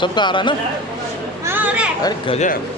सबका आ रहा है ना? हाँ अरे अरे गजब।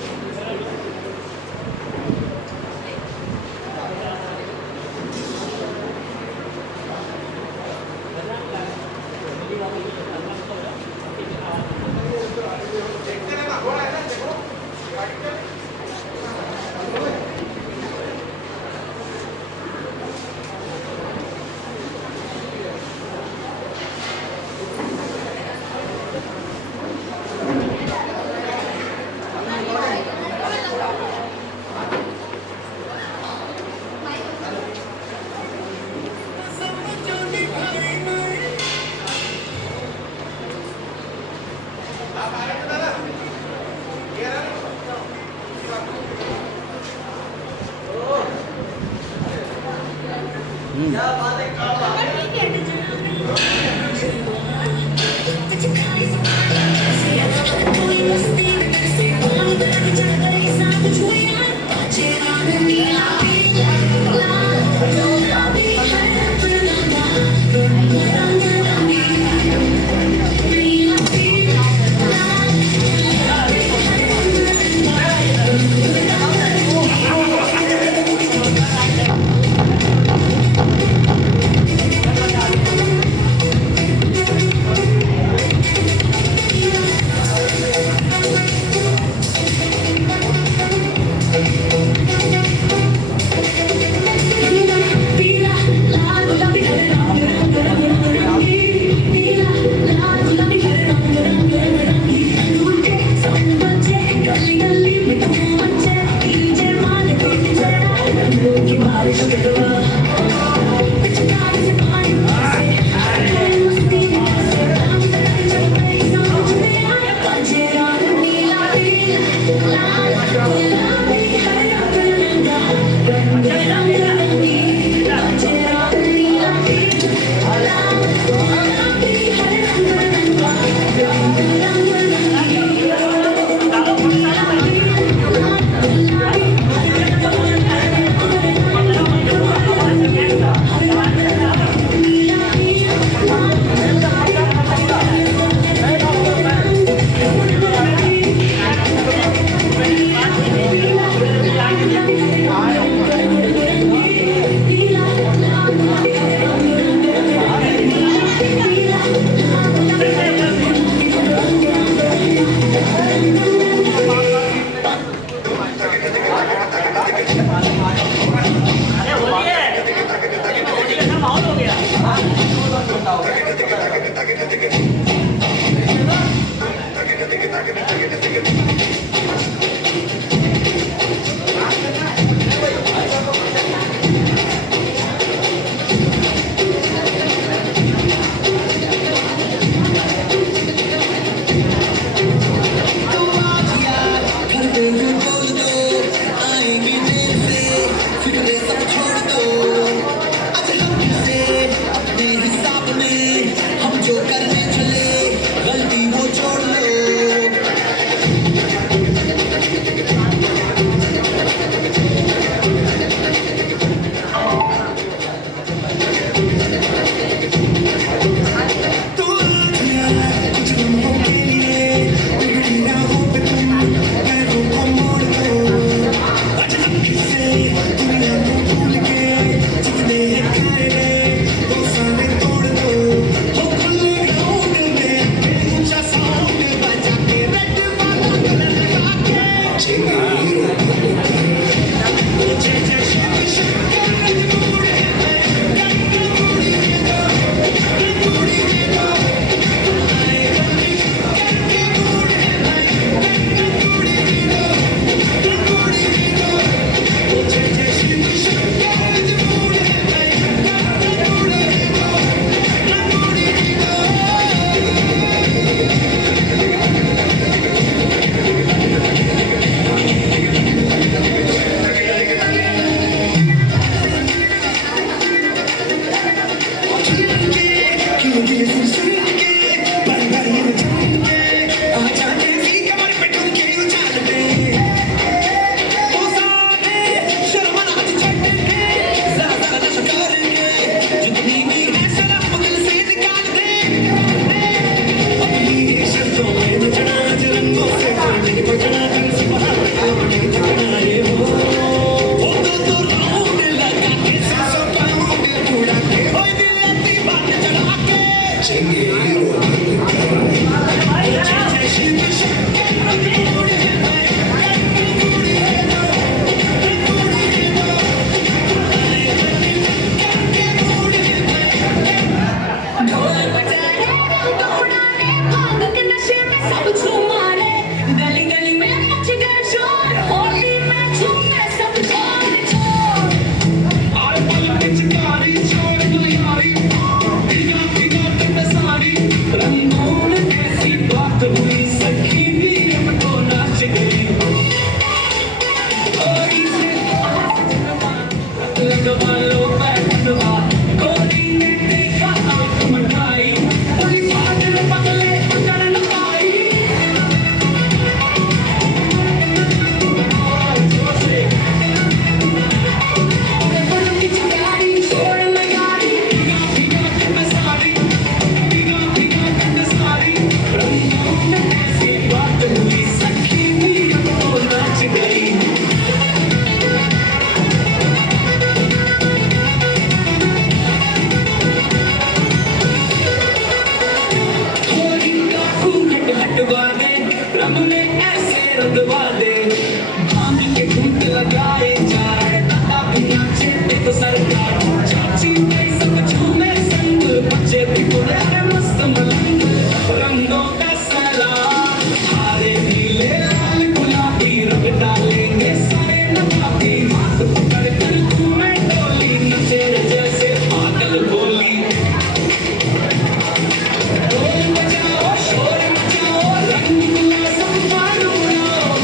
सब तुम्हारे गली गली में मच गए शोर होली में झूमे सब छोड़ छोड़ आए पल पिचकारी छोड़ दुनियारी भीगा भीगा के सारी रंगों में ऐसी बात हुई सखी भी हमको नाच गई होली से लगवा लो बैठवा गोरी ने देखा आंख मटाई बोली बादल पगले उतर न पाई बन की चिंगारी छोड़ लगाई भीगा भीगा के सारी भीगा भीगा के सारी रंगों में ऐसी बात हुई सखी भी हमको नाच गई हटवा दे रंग में ऐसे रंगवा दे भांग के घूंट लगाए जा रहे दादा भी नाचे देखो सरकार चाची भाई सब झूमे संग बच्चे भी बोले अरे मस्त मलंग रंगों का सलाम हरे नीले लाल गुलाबी रंग डालेंगे सारे नवाबी हाथ पकड़ कर घूमे डोली नचे जैसे पागल बोली ढोल बजाओ शोर मचाओ रंग गुलाल मारो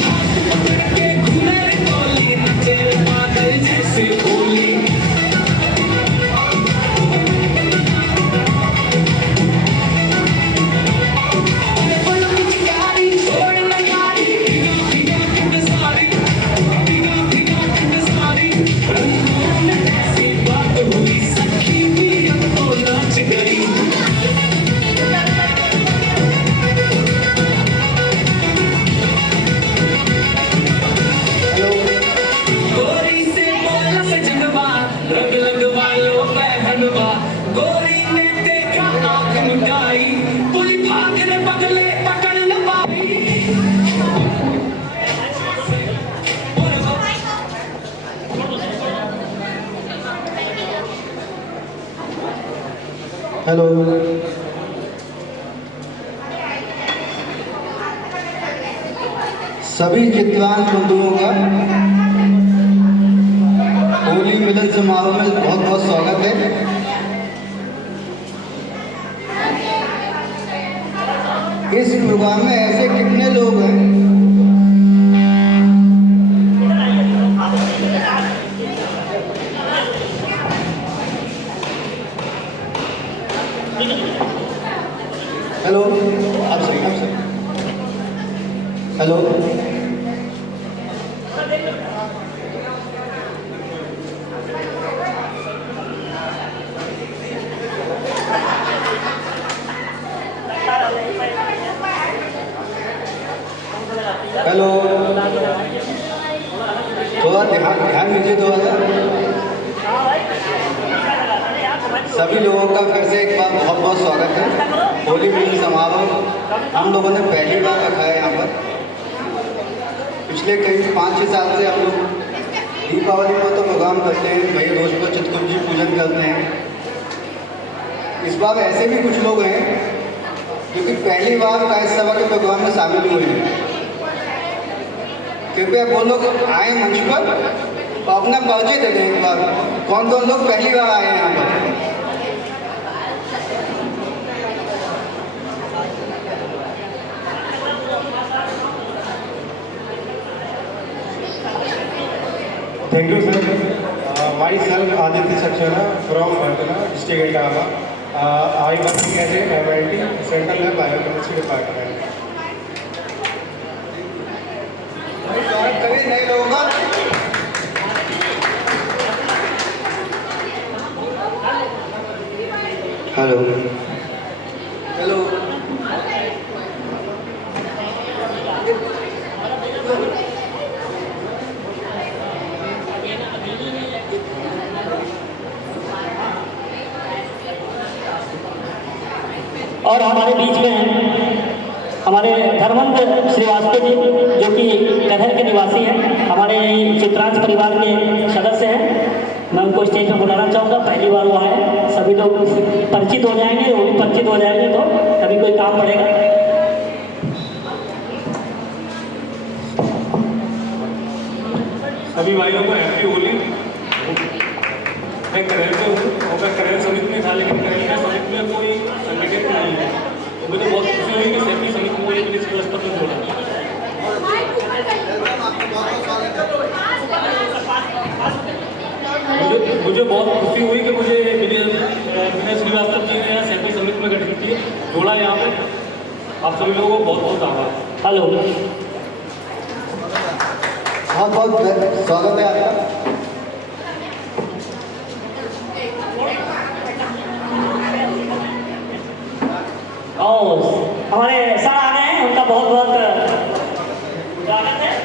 हाथ पकड़ के घूमे डोली नचे पागल जैसे बोली बोलो चिंगारी छोड़ लगाई भीगा भीगा के सारी भीगा भीगा के सारी रंगों में ऐसी बात हुई सखी भी हमको नाच गई गोरी से बोला सजनवा रंग लगवा लो पहनवा गोरी ने देखा आंख मिटाई बोली भागने बदले पकड़ न पाई हेलो सभी चित्रवान बंधुओं का होली मिलन समारोह में बहुत बहुत स्वागत है। इस प्रोग्राम में ऐसे कितने लोग हैं हेलो आप सही हेलो हेलो थोड़ा ध्यान दीजिए 2000 सभी लोगों का फिर से एक बार बहुत बहुत स्वागत है। होली मिलन समारोह हम लोगों ने पहली बार रखा है यहाँ पर। पिछले करीब 5-6 साल से हम लोग दीपावली में तो प्रोग्राम करते हैं, भाई दोस्त को चितकुंजी पूजन करते हैं। इस बार ऐसे भी कुछ लोग हैं जो कि पहली बार कायस्थ सभा के प्रोग्राम में शामिल हुए हैं। कृपया वो लोग आए मंच पर और अपना परिचय दे दें एक बार, कौन कौन लोग पहली बार आए हैं यहाँ पर। Thank you, sir. Myself Aditya Saxena from Bantala, district Itama. I work as a MIT Central Lab Biochemistry Department. स्वागत करें नए लोगों का। हेलो हेलो और हमारे बीच में हमारे धर्मवंत श्रीवास्तव जी जो कि कन्हर के निवासी हैं, हमारे चित्रांश परिवार के सदस्य हैं। मैं उनको स्टेज पर बुलाना चाहूँगा। पहली बार वो आए, सभी लोग परिचित हो जाएंगे, वो भी परिचित हो जाएंगे तो तभी कोई काम पड़ेगा। सभी भाइयों को हैप्पी होली। मैं करेल से हूँ और मैं करेल समिति में था, लेकिन करेल का समिति में कोई संगठित नहीं है। तो मुझे बहुत खुशी हुई कि सभी समिति को एक इस प्रस्ताव में जोड़ा। मुझे बहुत खुशी हुई कि मुझे विनय श्रीवास्तव जी ने यहाँ सैकड़ी समिति में गठित की जोड़ा यहाँ पे। आप सभी लोगों को बहुत बहुत आभार। हेलो, बहुत बहुत स्वागत है आपका। और हमारे सर आ गए हैं, उनका बहुत बहुत स्वागत है।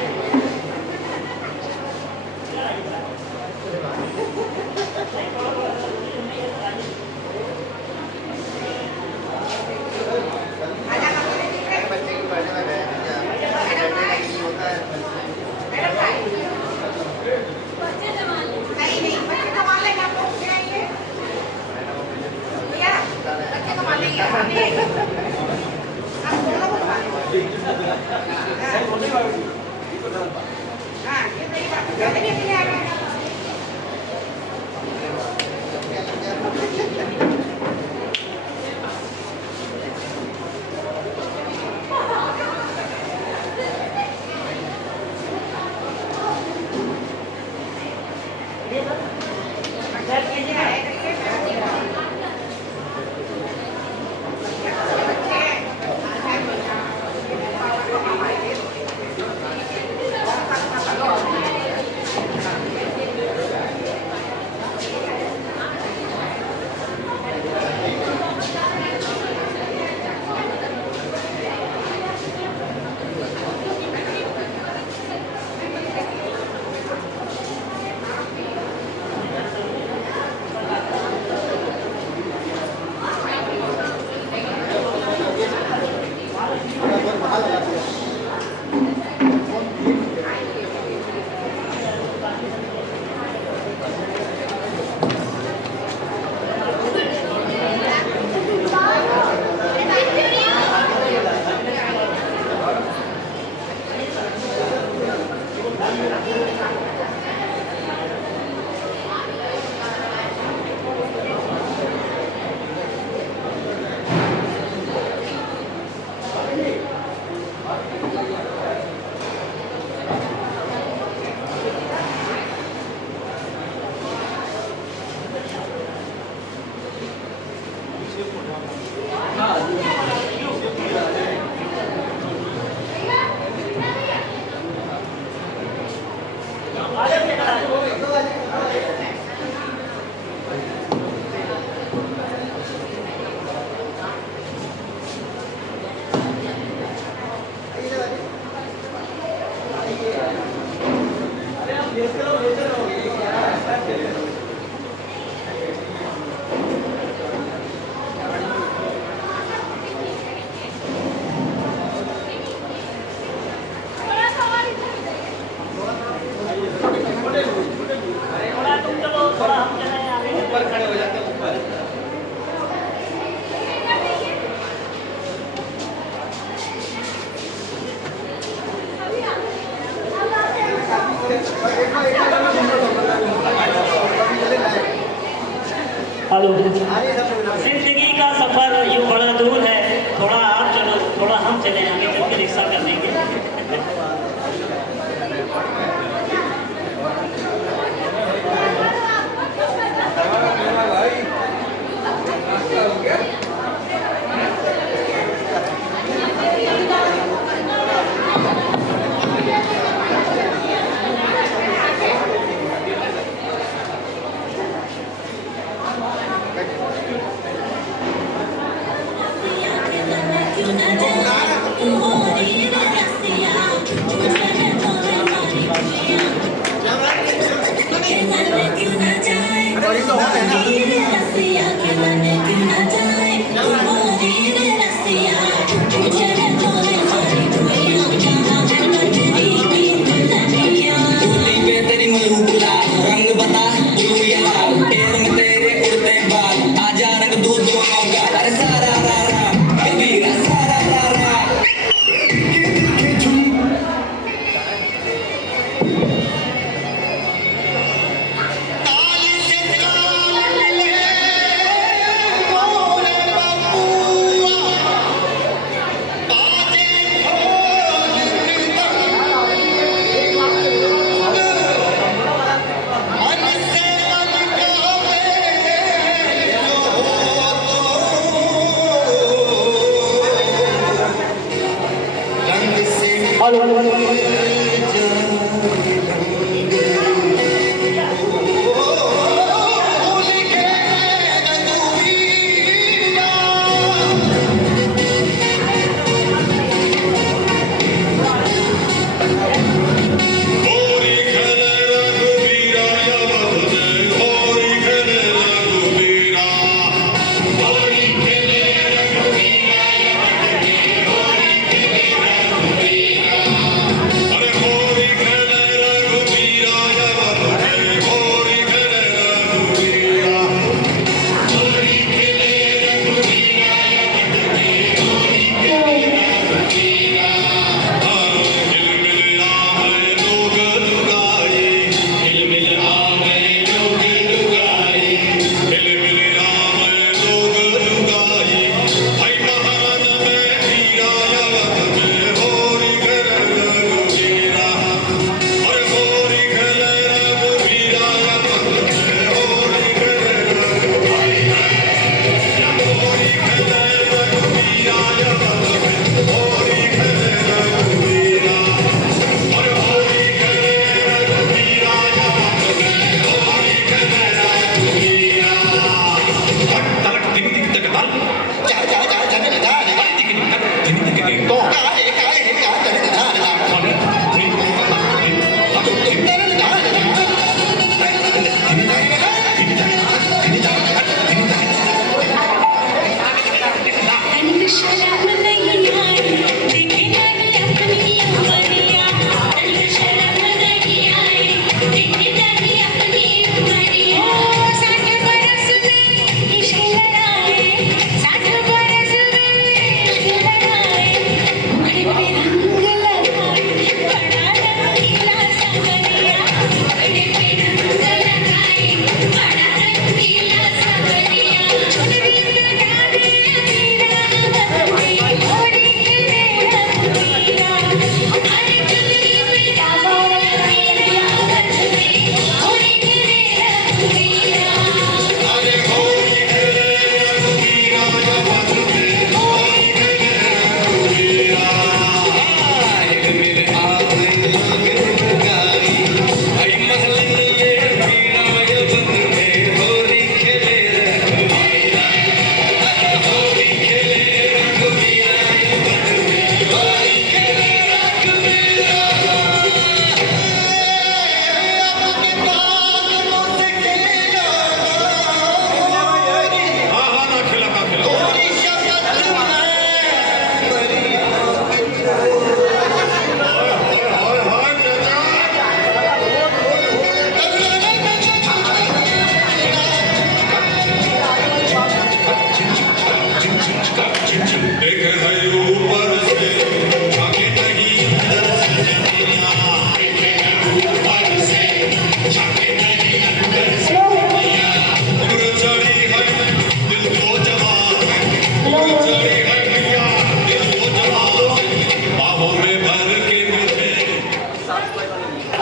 हेलो, जिंदगी का सफर यूँ बड़ा दूर है, थोड़ा आप चलो थोड़ा हम चले, आगे चल के रिक्शा कर देंगे। तू हो रे रसिया ऑल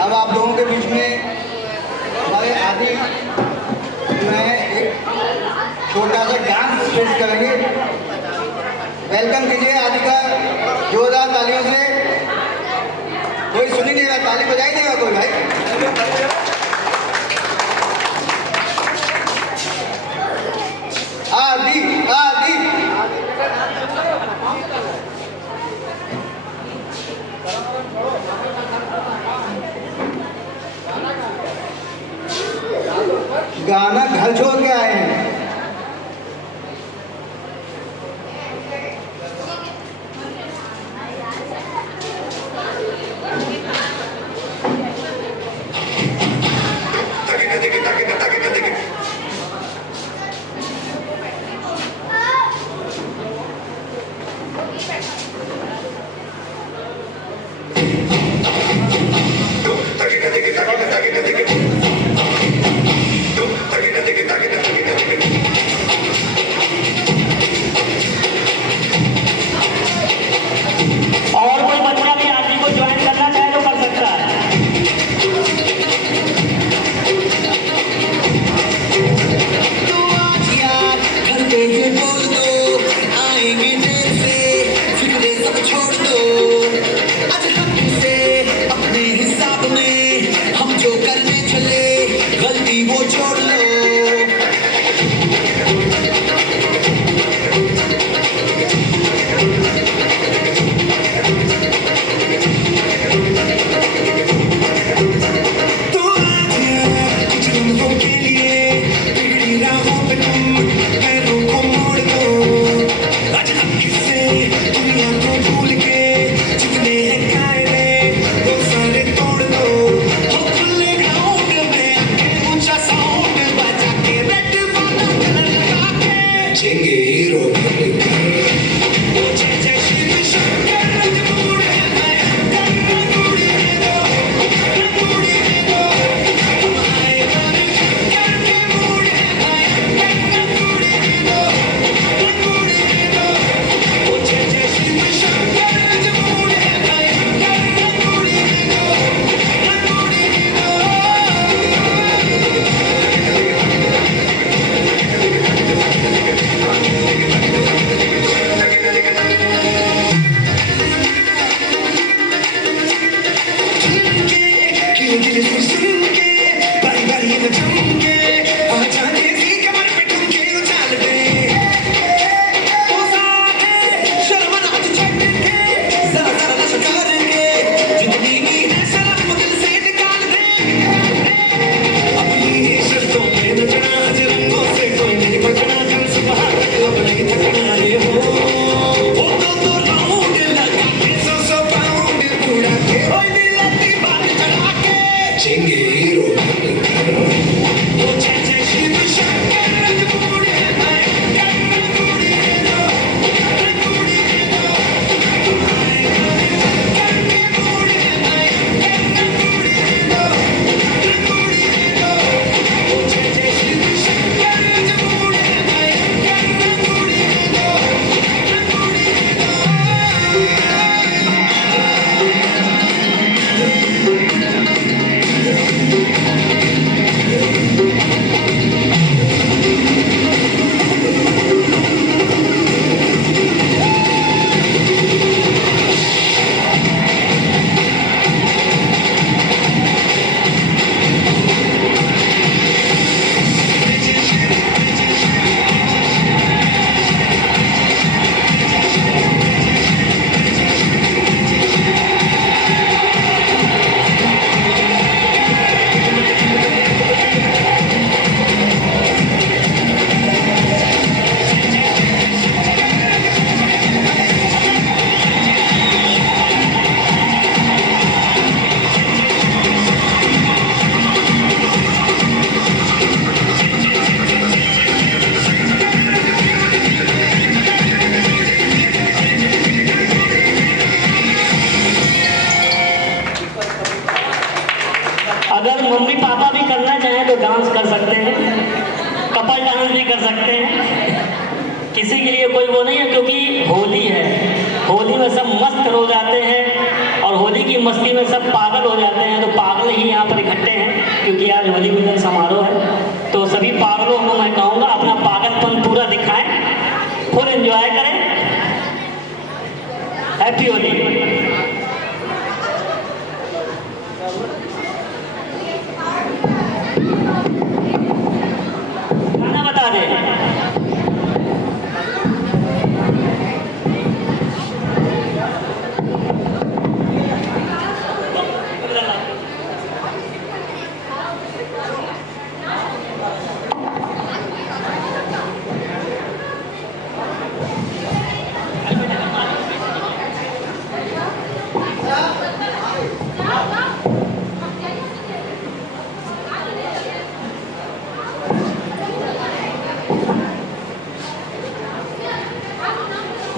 अब आप लोगों के बीच में हमारे आदि मैं एक छोटा सा डांस पेश करेंगे। वेलकम कीजिए आदि का जोरदार तालियों से। कोई सुनी नहीं रहा, ताली बजाई देगा कोई भाई। आदि आदि गाना घर छोड़ के आए हैं। Take it. नाचेंगे हीरो वो जय जय शिव शंकर रंगूड़ी है भाई रंगूड़ी है लो रंगूड़ी है लो तुम्हारे घरे रंगूड़ी है भाई रंगूड़ी है लो रंगूड़ी है लो वो जय जय शिव शंकर रंगूड़ी है भाई रंगूड़ी है लो रंगूड़ी है लो अगर मम्मी पापा भी करना चाहें तो डांस कर सकते हैं, कपल डांस भी कर सकते हैं, किसी के लिए कोई वो नहीं है, क्योंकि होली है। होली में सब मस्त हो जाते हैं और होली की मस्ती में सब पागल हो जाते हैं, तो पागल ही यहाँ पर इकट्ठे हैं क्योंकि आज होली मिलन समारोह है। तो सभी पागलों को मैं कहूँगा अपना पागलपन पूरा दिखाएं, फुल एंजॉय करें। हैप्पी होली। गाना बता दे।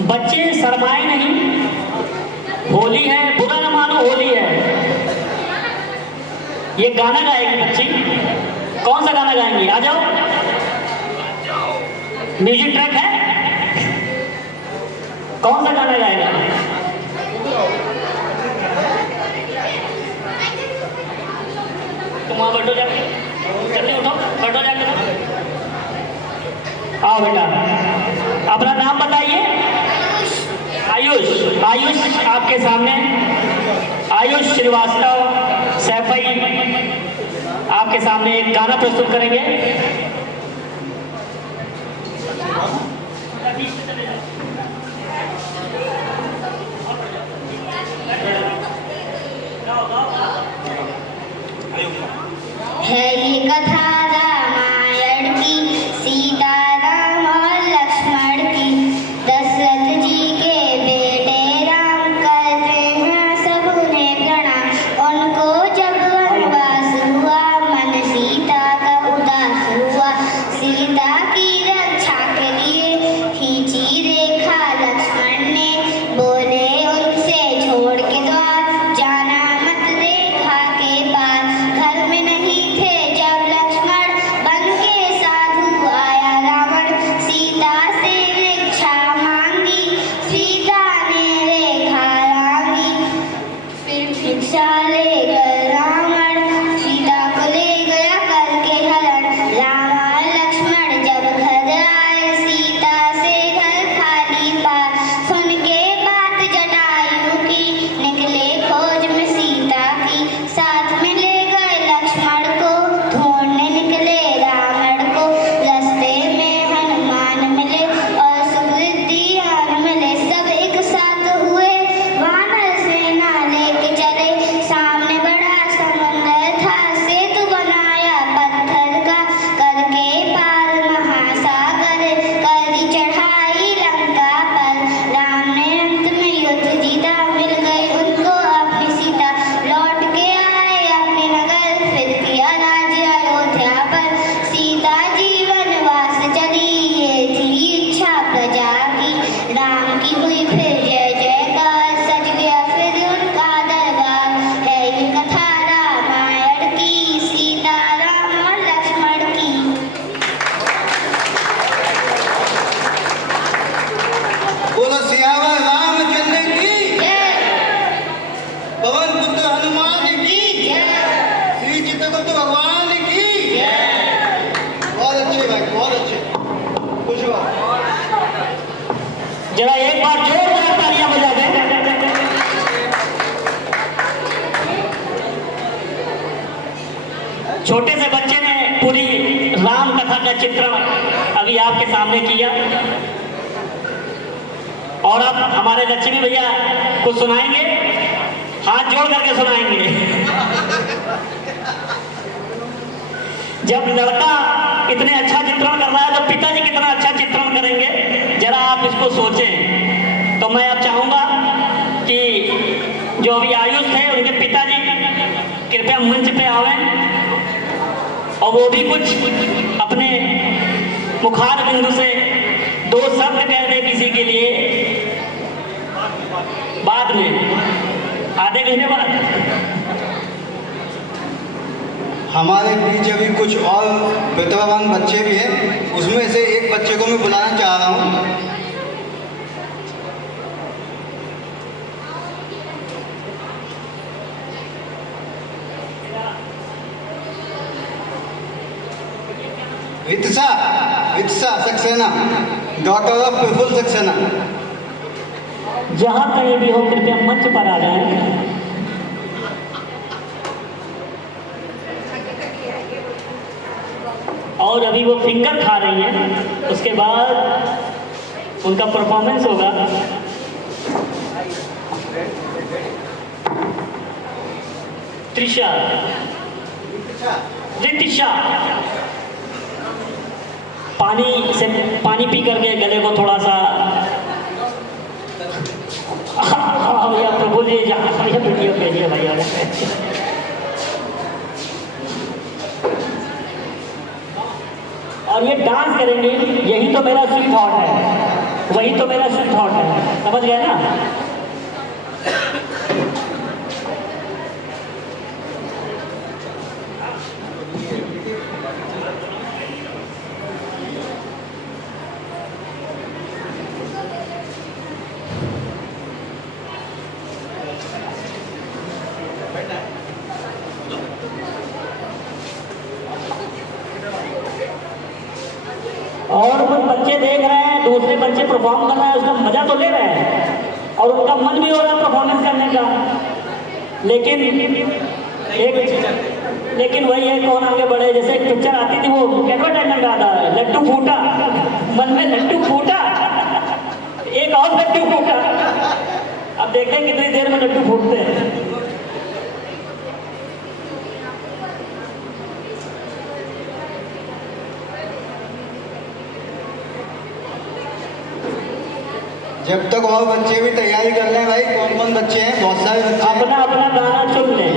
बच्चे शर्माए नहीं, होली है, बुरा न मानो होली है। ये गाना गाएगी बच्ची, कौन सा गाना गाएंगी? आ जाओ, म्यूजिक ट्रैक है, कौन सा गाना गाएगा? तुम वहां बैठो जाके, जल्दी उठो, बैठो जाके। आओ बेटा, अपना नाम बताइए। आयुष, आयुष आपके सामने, आयुष श्रीवास्तव सैफई आपके सामने एक गाना प्रस्तुत करेंगे। है ये कथा रामायण की, सीता राम और लक्ष्मण की। दशरथ जी के बेटे राम करते हैं सब उन्हें प्रणाम। उनको जब वनवास हुआ मन सीता का उदास हुआ। सीता की रक्षा के लिए खींची रेखा छोटे से बच्चे ने पूरी राम कथा का चित्रण अभी आपके सामने किया और अब हमारे लक्ष्मी भैया कुछ सुनाएंगे, हाथ जोड़ करके सुनाएंगे। जब लड़का इतने अच्छा चित्रण कर रहा है तो पिताजी कितना अच्छा चित्रण करेंगे, जरा आप इसको सोचें। तो मैं अब चाहूंगा कि जो अभी आयुष थे उनके पिताजी कृपया मंच पे आवें और वो भी कुछ अपने मुखार बिंदु से दो शब्द कह दे किसी के लिए बाद में, आधे घंटे बाद। हमारे बीच अभी कुछ और प्रतिभावान बच्चे भी हैं, उसमें से एक बच्चे को मैं बुलाना चाह रहा हूँ। वित्सा सक्सेना, डॉटर ऑफ प्रफुल्ल सक्सेना। जहां कहीं भी हो कृपया मंच पर आ जाएं। और अभी वो फिंगर खा रही हैं, उसके बाद उनका परफॉर्मेंस होगा। त्रिशा, रितिशा, पानी पी करके गले को थोड़ा सा भैया प्रभु जी भैया वीडियो भेजिए भैया। और ये डांस करेंगे, यही तो मेरा स्वीट हॉट है, वही तो मेरा स्वीट हॉट है, समझ गए ना। और कुछ बच्चे देख रहे हैं, दूसरे बच्चे परफॉर्म कर रहे हैं, उसका मजा तो ले रहे हैं और उनका मन भी हो रहा है परफॉर्मेंस करने का, लेकिन वही है, कौन आगे बढ़े। जैसे एक पिक्चर आती थी, वो एडवर्टाइजमेंट आता है, लड्डू फूटा, मन में लड्डू फूटा, एक और लड्डू फूटा। अब देखते हैं कितनी देर में लड्डू फूटते हैं। जब तक और बच्चे भी तैयारी कर रहे हैं भाई, कौन कौन बच्चे हैं, बहुत सारे बच्चे हैं। अपना अपना गाना चुन लें।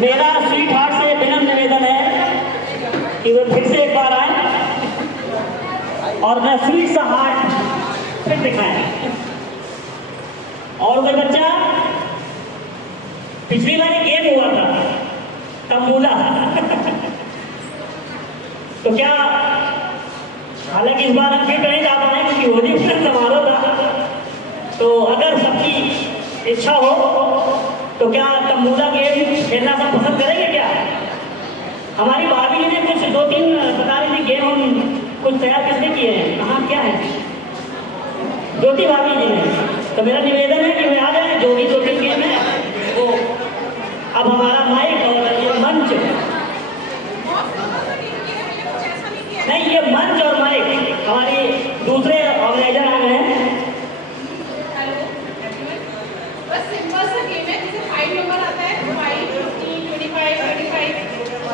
मेरा स्वीट हार्ट से विनम्र निवेदन है कि वे फिर से एक बार आए और मैं स्वीट सा हार्ट फिर दिखाएं। और कोई बच्चा, पिछली बार एक गेम हुआ था तंबूला तो क्या, हालांकि इस बार हम फिर नहीं जा पाए क्योंकि होली मिलन समारोह था, तो अगर सबकी इच्छा हो तो क्या तंबूला गेम खेलना सब पसंद करेंगे क्या? हमारी भाभी जी ने कुछ 2-3 बता रही थी गेम हम कुछ तैयार किसने किए हैं, कहाँ क्या है ज्योति भाभी जी ने। तो मेरा निवेदन है कि वे आ जाए, जो भी 2-3 गेम है वो। अब हमारा माइक और ये मंच, नहीं ये मंच और माइक हमारी दूसरे ऑर्गेनाइजर आ गए हैं। बस सिंपल सा गेम है, जैसे 5 नंबर आता है, 5, 15, 25, 35,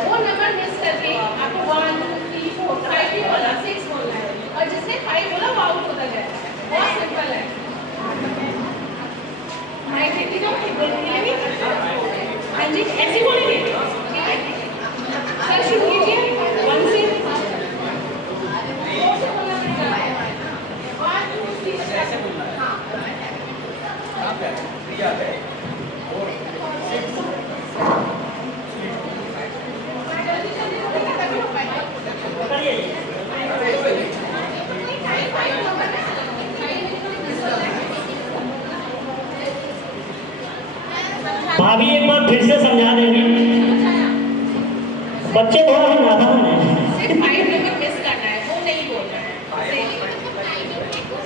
वो नंबर मिस करके आपको 1, 2, 3, 4, 5 भी बोला, 6 बोलना है, और जिसने 5 बोला वो आउट होता जाएगा। बहुत सिंपल है। मैं कहती हूँ कि बोलने भी, हाँ जी ऐसे बोलेंगे, ठीक है? सर शुरू कीजिए 1 से 2 से बोलना पड़ेगा। 1, 2, 3 ऐसे बोलना है। हाँ भाभी एक बार फिर से समझा देंगे, बच्चे थोड़ा सा नादान हैं। सिर्फ 5 नंबर मिस करना है, वो नहीं बोलना है। 5,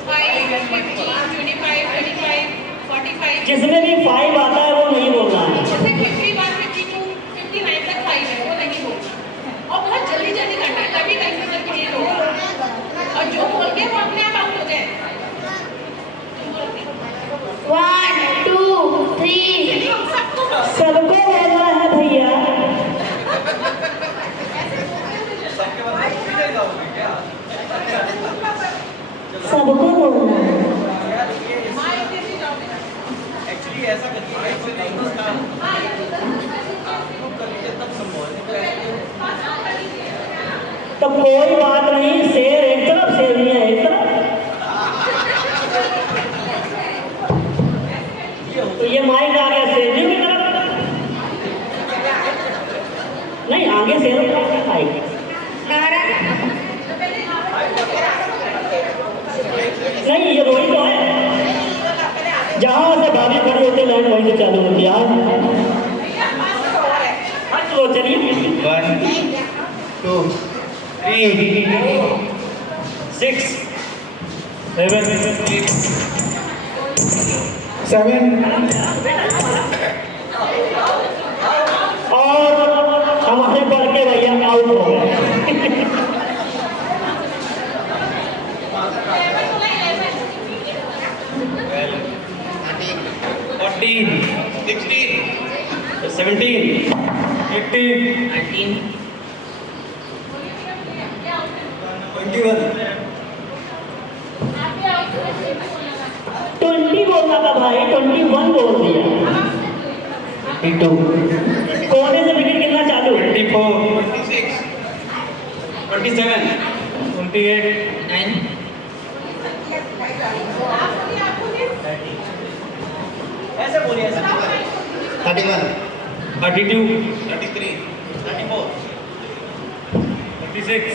15, 25, 35, 45, जिसमें भी 5 आता है वो नहीं बोलना है। जैसे 51, 52, 59 तक 5 है, वो नहीं बोलना। और बहुत जल्दी जल्दी करना है, तभी कंफ्यूजन क्रिएट होगा। और जो बोल के वो अपने आप आउट हो जाए। 1, 2, 3 सबको बोलना है भैया। सबको बोलना है। तो कोई बात नहीं, शेर एक तरफ शेरनियां एक तरफ। तो ये माइक आ गया शेरनियों की तरफ, नहीं आगे शेरों की तरफ माइक। नहीं ये रोही तो है, जहाँ से भाभी खड़ी होती लाइन वहीं से चालू होती है। हाँ चलो चलिए 1, 2, 3, 6, 7, और हमारे बढ़ के भैया आउट हो गए। 14, 16, 17, 18, 19, 21, 20 बोलना था भाई, 21 बोल दिया। 22, कोने से विकेट गिरना चालू। 24, 26, 27, 28, 9, ऐसे बोलिए, 31, 32, 33, 34, 36,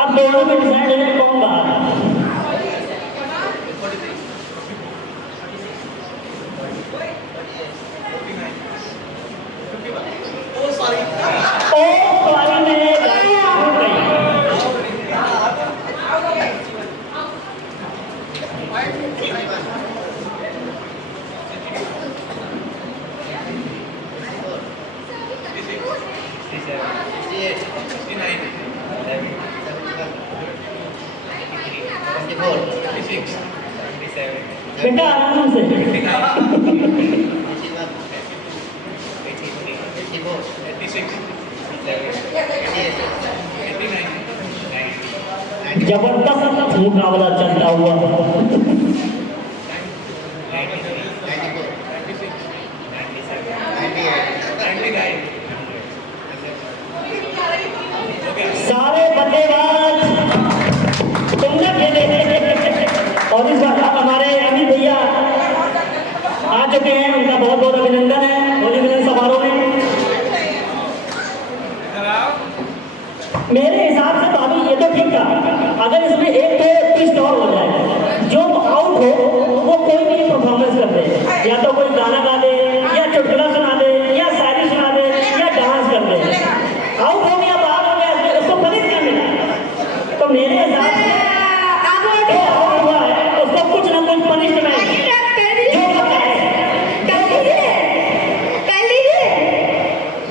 आप दोनों में डिसाइड हो जाए कौन बाहर। ओ सॉरी मेरे गाड़ी छूट गई। बेटा आराम से। 86, जबरदस्त मुकाबला चलता हुआ। 94, सारे बल्लेबाज तुमने खेले। और इस बार हमारे अमित भैया आ चुके हैं, उनका बहुत बहुत अभिनंदन है होली मिलन समारोह में। तो ठीक था, अगर इसमें एक तो ट्विस्ट और हो जाए, जो आउट हो वो कोई भी परफॉर्मेंस कर दे, या तो कोई गाना गा दे, या चुटकुला सुना दे, या शायरी सुना दे, या डांस कर दे। आउट हो गया, बाहर हो गया, उसको पनिश कर देना। तो मेरे हिसाब से जो आउट हुआ है उसको कुछ ना कुछ पनिशमेंट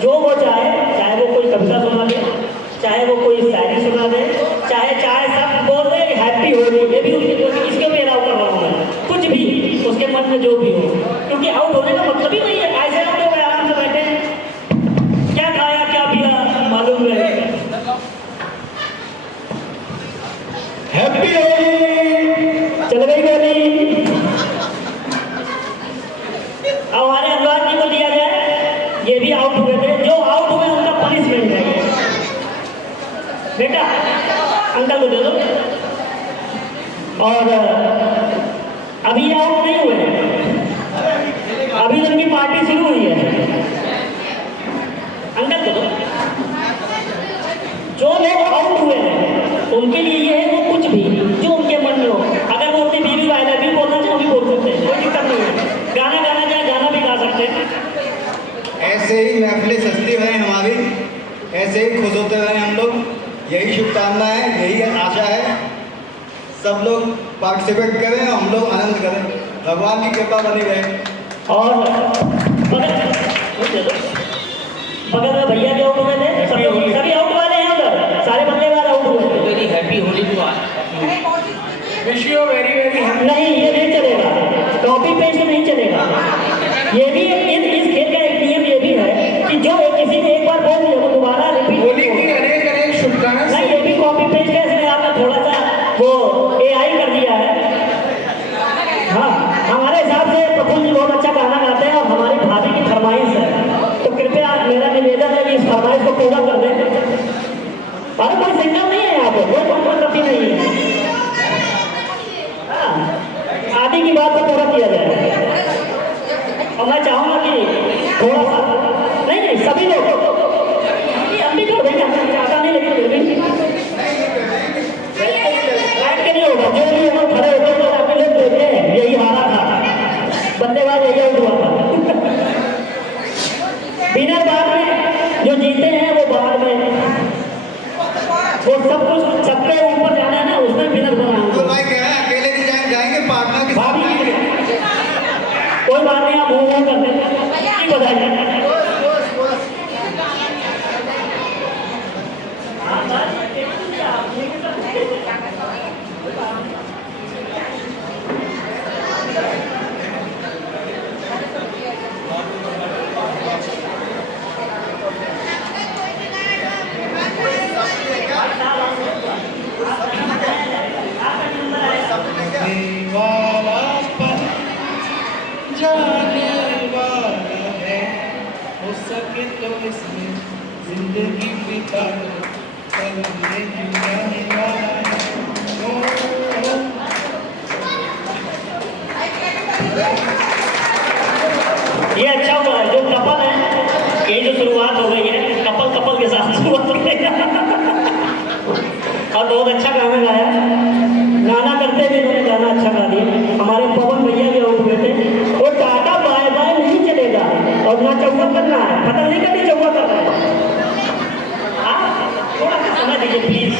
जो वो चाहे वो कोई कविता सुना दे, चाहे वो कोई शायरी सुना दे, चाहे सब बोल रहे हैप्पी होली, ये भी इसके भी अलाउ कर रहा हूँ मैं, कुछ भी उसके मन में जो भी हो, क्योंकि आउट होने का मतलब ही नहीं है। ऐसे हम लोग आराम से बैठे हैं, क्या खाया क्या पिया मालूम है। हैप्पी होली चल गई गोली। अब हमारे अनुराग जी को दिया जाए, ये भी आउट हुए थे, जो आउट हुए उनका पनिशमेंट है। बेटा अंकल को दे दो। और अभी ये आउट नहीं हुए, अभी उनकी पार्टी शुरू हुई है। अंकल को दो। जो लोग आउट हुए हैं उनके लिए ये है वो कुछ भी जो उनके मन में हो, अगर वो अपनी बीवी वाले भी बोलना चाहे भी बोल सकते हैं, कोई दिक्कत नहीं है। गाना गाना चाहे गाना भी गा सकते हैं। ऐसे ही महफिलें सजती रहे हमारी, ऐसे ही खुश होते रहे हम लोग, यही शुभकामना है, यही आशा है। सब लोग पार्टिसिपेट करें और हम लोग आनंद करें, भगवान की कृपा बनी रहे। और बगल में भैया भी आउट हुए थे, सभी आउट वाले हैं उधर, सारे बल्लेबाज आउट हुए थे। Very happy Holi to all. Wish you very very happy. नहीं ये नहीं चलेगा, कॉपी पेस्ट नहीं चलेगा। ये भी इस खेल का एक नियम ये भी है कि जो किसी ने एक बार बोल दिया वो दोबारा रिपीट। होली की अनेक शुभकामनाएं। नहीं ये भी कॉपी पेस्ट का इसमें आपने थोड़ा सा वो AI कर दिया है। हाँ हमारे हिसाब से प्रफुल्ल जी बहुत अच्छा गाना गाते हैं और हमारी भाभी की फरमाइश है, तो कृपया मेरा निवेदन है कि इस फरमाइश को पूरा कर दें। अरे कोई सिंगर नहीं है यहाँ पे, कोई कॉन्ट्रोवर्सी नहीं है। हाँ आदि की बात को पूरा किया जाए। और मैं चाहूँगा कि थोड़ा सा नहीं सभी लोग हम भी कर देंगे, ज़्यादा नहीं लेकिन फिर भी बैठ के नहीं होगा, जो भी हम खड़े होते हैं आप लोग देते हैं, यही हारा था बल्लेबाज, यही आउट हुआ था। विनर बाद में, जो जीते हैं वो बाद में, वो सब कुछ सबके ऊपर जाना है ना, उसमें विनर बना। तो भाई कह रहे हैं अकेले नहीं जाएंगे, पार्टनर के साथ जाएंगे। कोई बात नहीं, आप मूव कर दें, बताइए। जिंदगी बिता जाने वाला ये अच्छा हुआ है जो कपल है, ये जो शुरुआत हो गई है कपल के साथ शुरुआत हो गई और बहुत अच्छा गाना गाया, गाना करते हुए इन्होंने गाना अच्छा गा दिया। हमारे पवन भैया भी आउट हुए थे, वो टाटा बाय बाय नहीं चलेगा और ना चौका करना है, खत्म नहीं करनी, चौका करना है। थोड़ा सा समय दीजिए प्लीज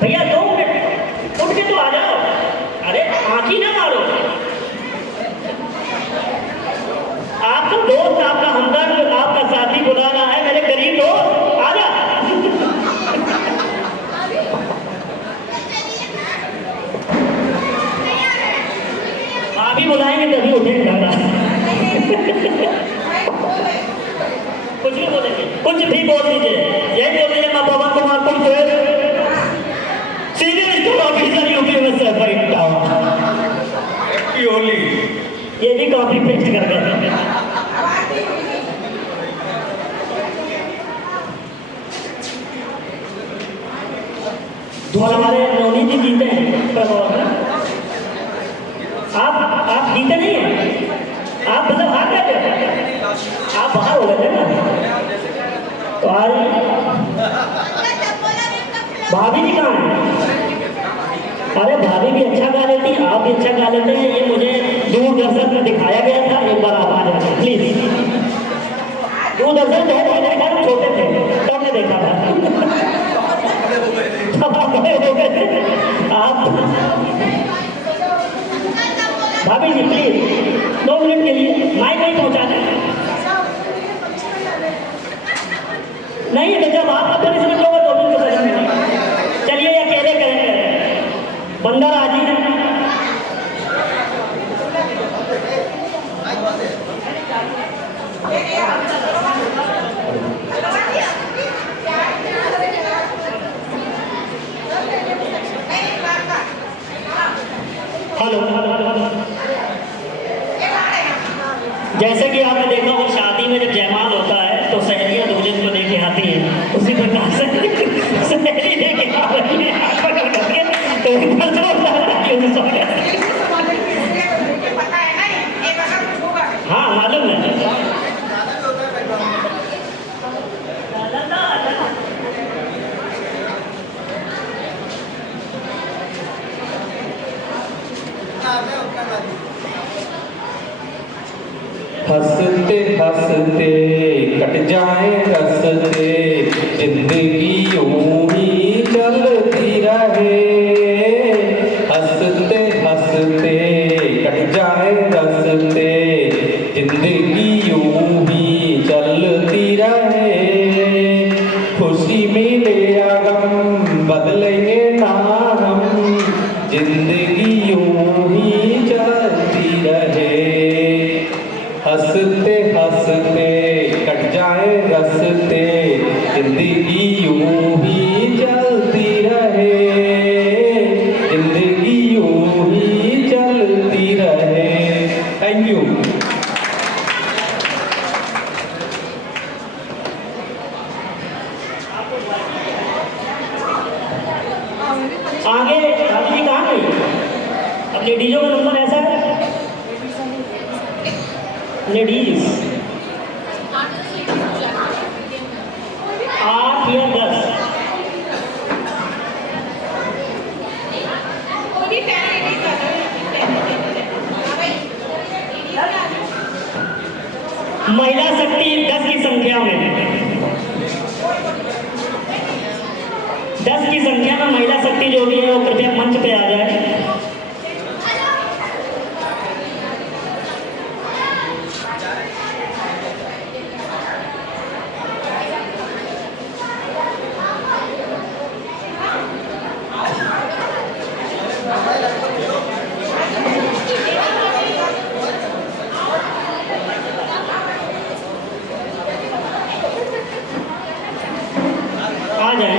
भैया, 2 मिनट उठ के तो आ जाओ। अरे आँखी ना मारो, आपका दोस्त, आपका हमदर्द, आपका साथी बुला रहा है, मेरे करीब दोस्त आ जा। अभी बुलाएंगे तभी उठेंगे दादा। कुछ भी बोलेंगे, कुछ भी बोल दीजिए, यही बोल दीजिए मैं पवन कुमार तुम जो सीनियर स्कूल ऑफिसर यूपी में से बैठा हूँ। हैप्पी होली। ये भी कॉपी पेस्ट कर गए। और हमारे नौनी जी जीते हैं, आप जीते नहीं हैं, आप मतलब हार गए थे, आप बाहर हो गए थे ना, तो आज भाभी जी कहाँ हैं? अरे भाभी भी अच्छा गा लेती, आप भी अच्छा गा लेते हैं, ये मुझे दूरदर्शन में दिखाया गया था, एक बार आप आ जाए प्लीज। दूरदर्शन बहुत पहले घर छोटे थे तब ने देखा था, तब आप बड़े हो गए थे आप। भाभी जी प्लीज 2 मिनट के लिए माइक नहीं पहुंचा दें। नहीं तो जब आपका पनिशमेंट होगा तो भी सजा मिलेगी। चलिए अकेले करेंगे, बंदा राजी है। हेलो, जैसे कि आपने देखा हो शादी में जब जयमाल होता है तो सहेलियां दूल्हे को लेके आती हैं, उसी प्रकार से सहेली लेके आ रही है तो ऊपर से होता है कि उन्हें समझ हाँ मालूम है। हंसते हंसते कट जाए रस्ते, जिंदगी यूं ही चलती रहे। हंसते हंसते कट जाए रस्ते, जिंदगी यूं ही चलती रहे। खुशी मिले या गम बदलेंगे ना हम, जिंदगी यूं ही चलती रहे। हंसते हंसते कट जाए रस्ते, जिंदगी यूं ही चलती रहे। जिंदगी यूं ही चलती रहे। Thank you. आगे भाभी जी कहाँ गई? अब लेडीजों का नंबर ऐसा है, लेडीज 8 या 10। महिला शक्ति 10 की संख्या में, 10 की संख्या में महिला शक्ति जो भी है वो कृपया मंच पे आ जाए। आ जाए।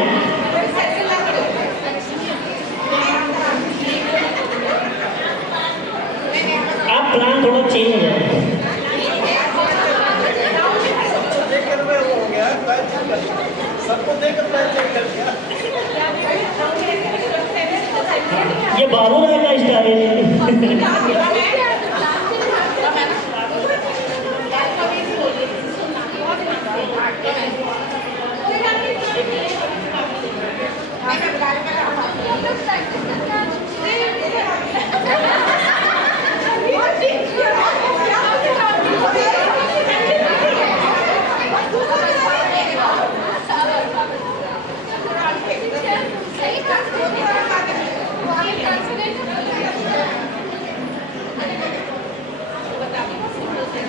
अब प्लान थोड़ा चेंज है। ये बाबू राय का स्टाइल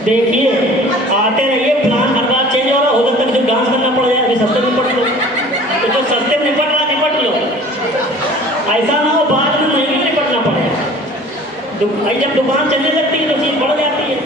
देखिए आते रहिए, प्लान हर बार चेंज हो रहा, हो सकता है कि डांस करना पड़ जाए, अभी सस्ते निपट लो, तो जो सस्ते में निपट रहा निपट लो, ऐसा ना हो बाद में महंगे निपटना पड़े। भाई जब दुकान चलने लगती है तो चीज बढ़ जाती है।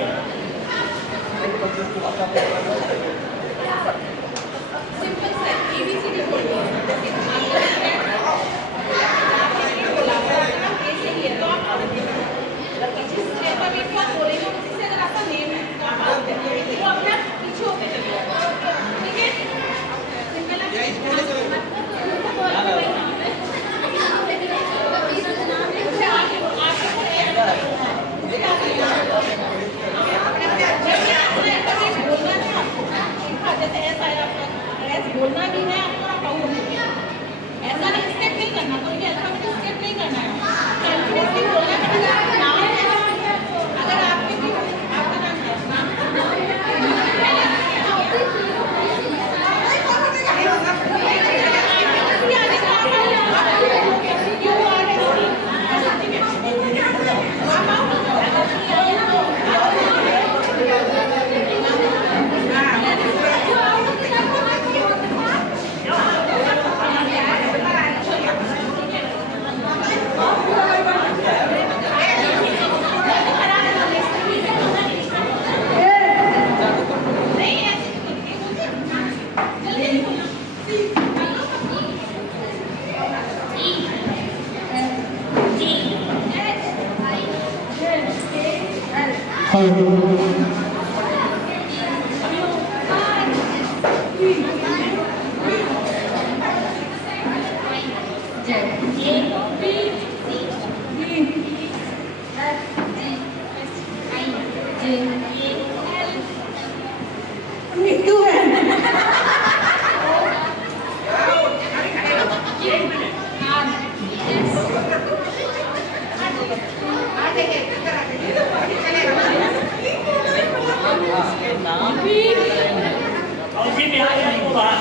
नीतू है। उसी पे आ गया वो बात।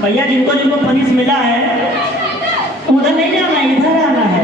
भैया जिनको जिनको फनिश मिला है उधर नहीं जाना है, इधर आना है।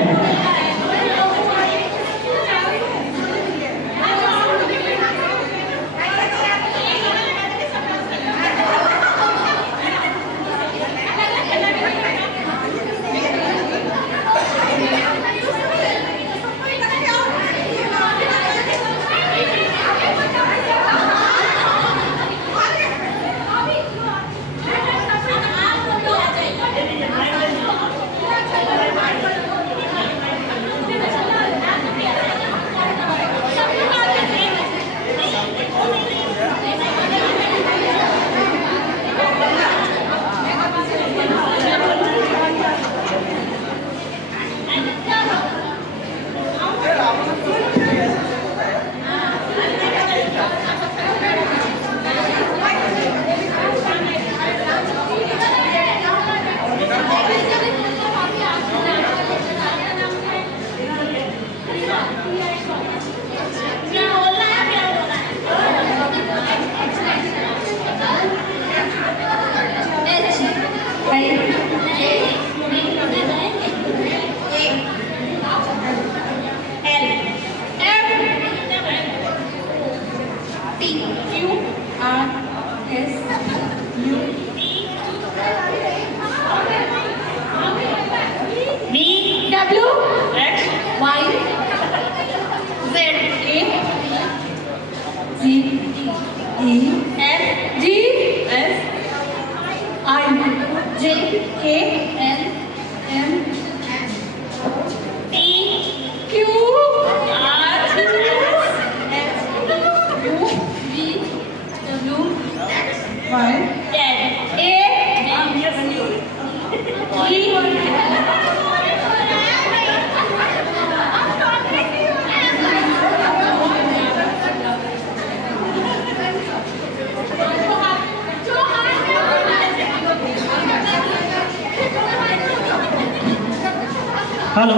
हेलो,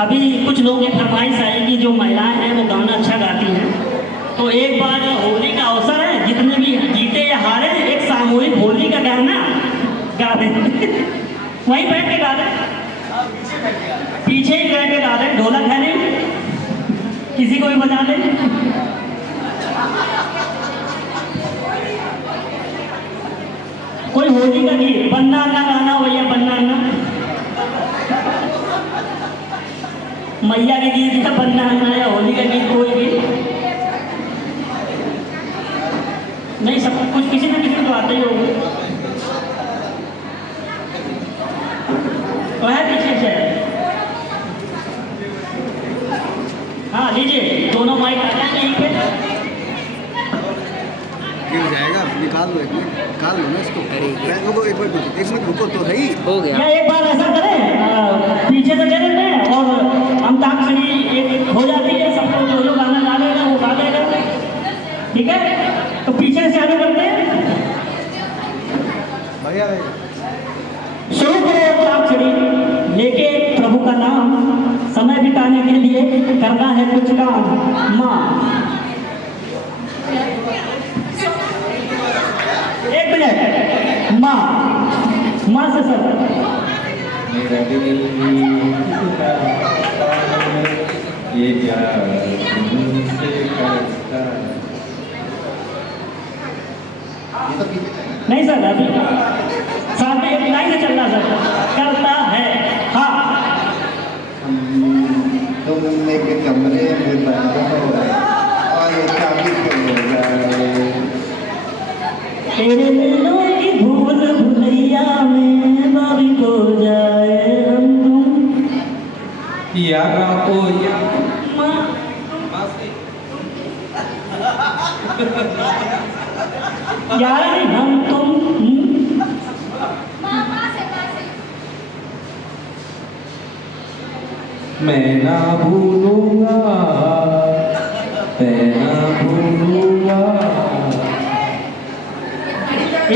अभी कुछ लोगों की फरमाइश आई कि जो महिलाएं हैं वो गाना अच्छा गाती हैं, तो एक बार होली का अवसर है, जितने भी जीते या हारे एक सामूहिक होली का गाना गा दें। वहीं बैठ के गा दें, पीछे ही बैठ के गा दें, ढोलक है नहीं, किसी को भी बजा दें। होली का गीत बन्ना अन्ना गाना हो भैया, बन्ना अन्ना मैया के गीत या बन्ना अन्ना या होली का गीत कोई भी नहीं, सब कुछ किसी ना किसी को आते ही होंगे। तो है पीछे से, हाँ लीजिए, दोनों माइक आ जाएंगे यहीं पे। गिर जाएगा, निकाल लो, एक मिनट निकाल लो ना इसको। रुको एक मिनट रुको तो सही। हो गया। या एक बार ऐसा करें, पीछे से ले लेते हैं और अंताक्षरी एक हो जाती है, सबको जो जो गाना गा लेगा वो गा देगा, ठीक है? तो पीछे से चालू करते हैं, बढ़िया रहेगा। शुरू करो अंताक्षरी लेके प्रभु का नाम, समय बिताने के लिए करना है कुछ काम। माँ एक मिनट, माँ माँ से सब मेरा दिल ये क्या तुमसे करता है। नहीं सर, अभी साथ में एक लाइन से चलना सर, करता है हाँ। तुम एक कमरे में बंद हो और ये चाबी खोल जाए। तेरे दिलों की भूल भुलैया में बाबी हो जाए हम तुम। यारा ओ या यार हम तुम मैं ना भूलूंगा, मैं ना भूलूंगा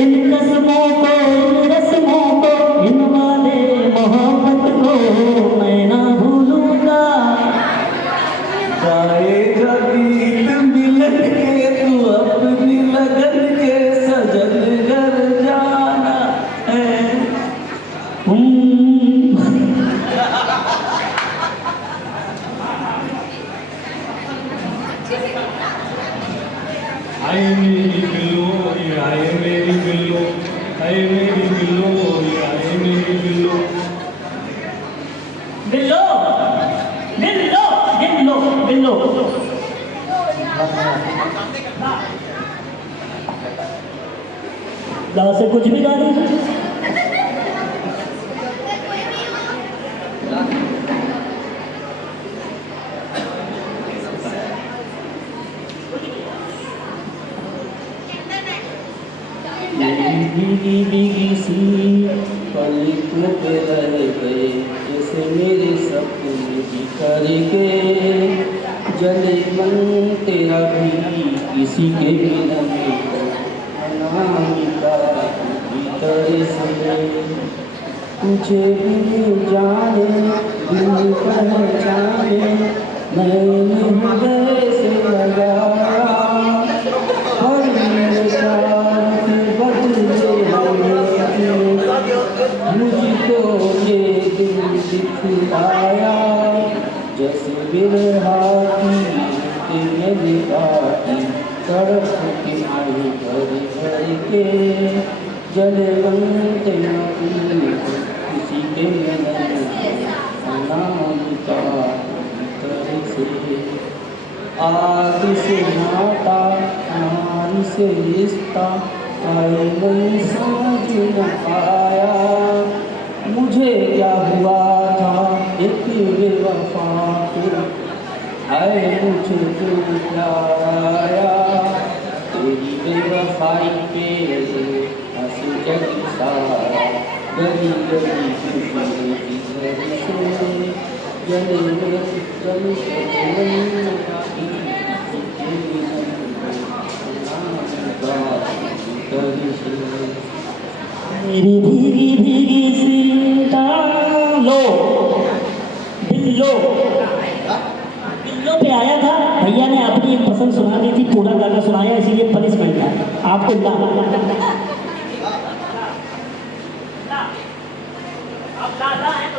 इन कसमों को, इन रस्मों को, इन वादे मोहब्बत को मैं ना भूलूंगा। गाएगा गीत मिलन के तू अपनी लगन के सजन घर जाना है। आए मेरी बिल्लो, आए मेरी बिल्लो, आए मेरी बिल्लो, आए मेरी बिल्लो। बिल्लो बिल्लो बिल्लो बिल्लो गाँव से कुछ भी गा दीजिए। भीगी भीगी सी पलकों पे रह गए, जैसे मेरे सपने बिखर गए। जले मन तेरा भी किसी के मिलन को अनामिका भीतर से। तुझे भी जाने दिल पहचाने, मैंने हृदय से लगाया और मेरे साथ बदले मुझको ये दिल दिखलाया। जैसे बिरहा की मेरी बाती तड़प के आई भर भर के। जले मन तेरा दिल किसी के मिलन नाम का भीतर से। आग से नाता नारी से रिश्ता आए मन समझ न पाया। मुझे क्या हुआ था एक बेवफा के, आए मुझे दिल प्यार आया। तेरी बेवफाई पे हंस जग सारा, गली गली खुशी की से। जले जल मेरी भीगी भीगी सी डालो बिल्लो। बिल्लो पे आया था, भैया ने अपनी एक पसंद सुना दी थी, पूरा गाना सुनाया, इसीलिए पनिशमेंट है आपको। ला है तो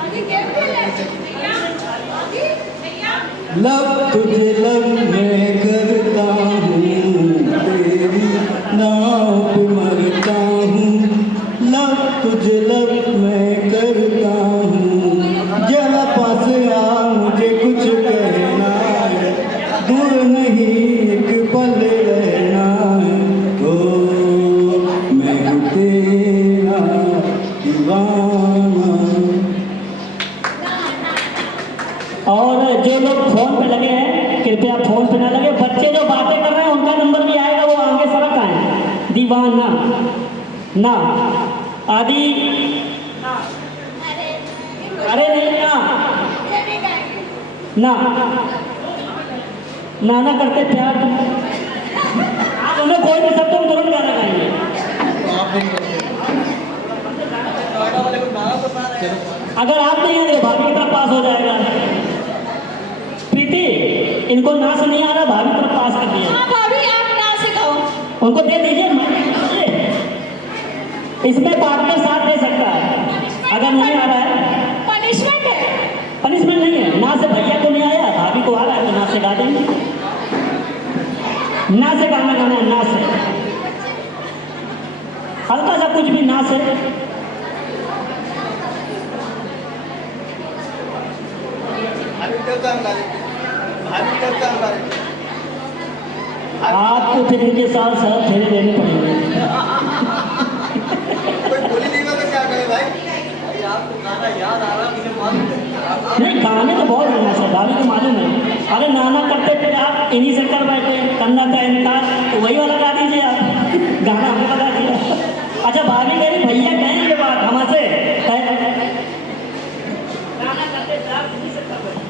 आगे क्या बोल रहे हैं? भैया, आगे भैया लब तुझे लब मैं करता हूँ, तेरी नाव पे मरता हूँ। लब तुझे लब मैं करता हूँ, जरा पास आ मुझे कुछ कहना है, दूर नहीं एक पल रहना है। ओ मैं हूँ तेरा दीवाना। और जो लोग फोन पे लगे हैं कृपया फोन पे ना लगे। बच्चे जो बातें कर रहे हैं उनका नंबर भी आएगा, वो आगे सरक आए। दीवाना ना आदि अरे नहीं ना ना करते प्यार आप उन्हें कोई भी सब तुम तुरंत गाना गाएंगे। अगर आप नहीं आए तो भाभी की तरफ पास हो जाएगा। प्रीति इनको ना से नहीं आ रहा, भाभी तरफ पास कर दिया। हाँ भाभी आप ना सिखाओ। उनको दे दीजिए, इसमें पार्टनर साथ दे सकता है। अगर नहीं आ रहा है पनिशमेंट है। पनिशमेंट नहीं है। ना से भैया को नहीं आया, भाभी को आ रहा है तो ना से गा देंगे। ना से गाना गाना है, ना से हल्का सा कुछ भी ना से। आपको फिर इनके साथ साथ फेरे लेने पड़ेंगे। नहीं गाने तो बहुत बढ़िया से भाभी को मालूम है। अरे नाना करते थे आप इन्हीं से कर बैठे, करना था इनकार तो वही वाला गा दीजिए आप। गाना हमें बता दिया। अच्छा भाभी कह रही भैया कहें ये बात हमसे गाना करते थे आप इन्हीं से कर बैठे।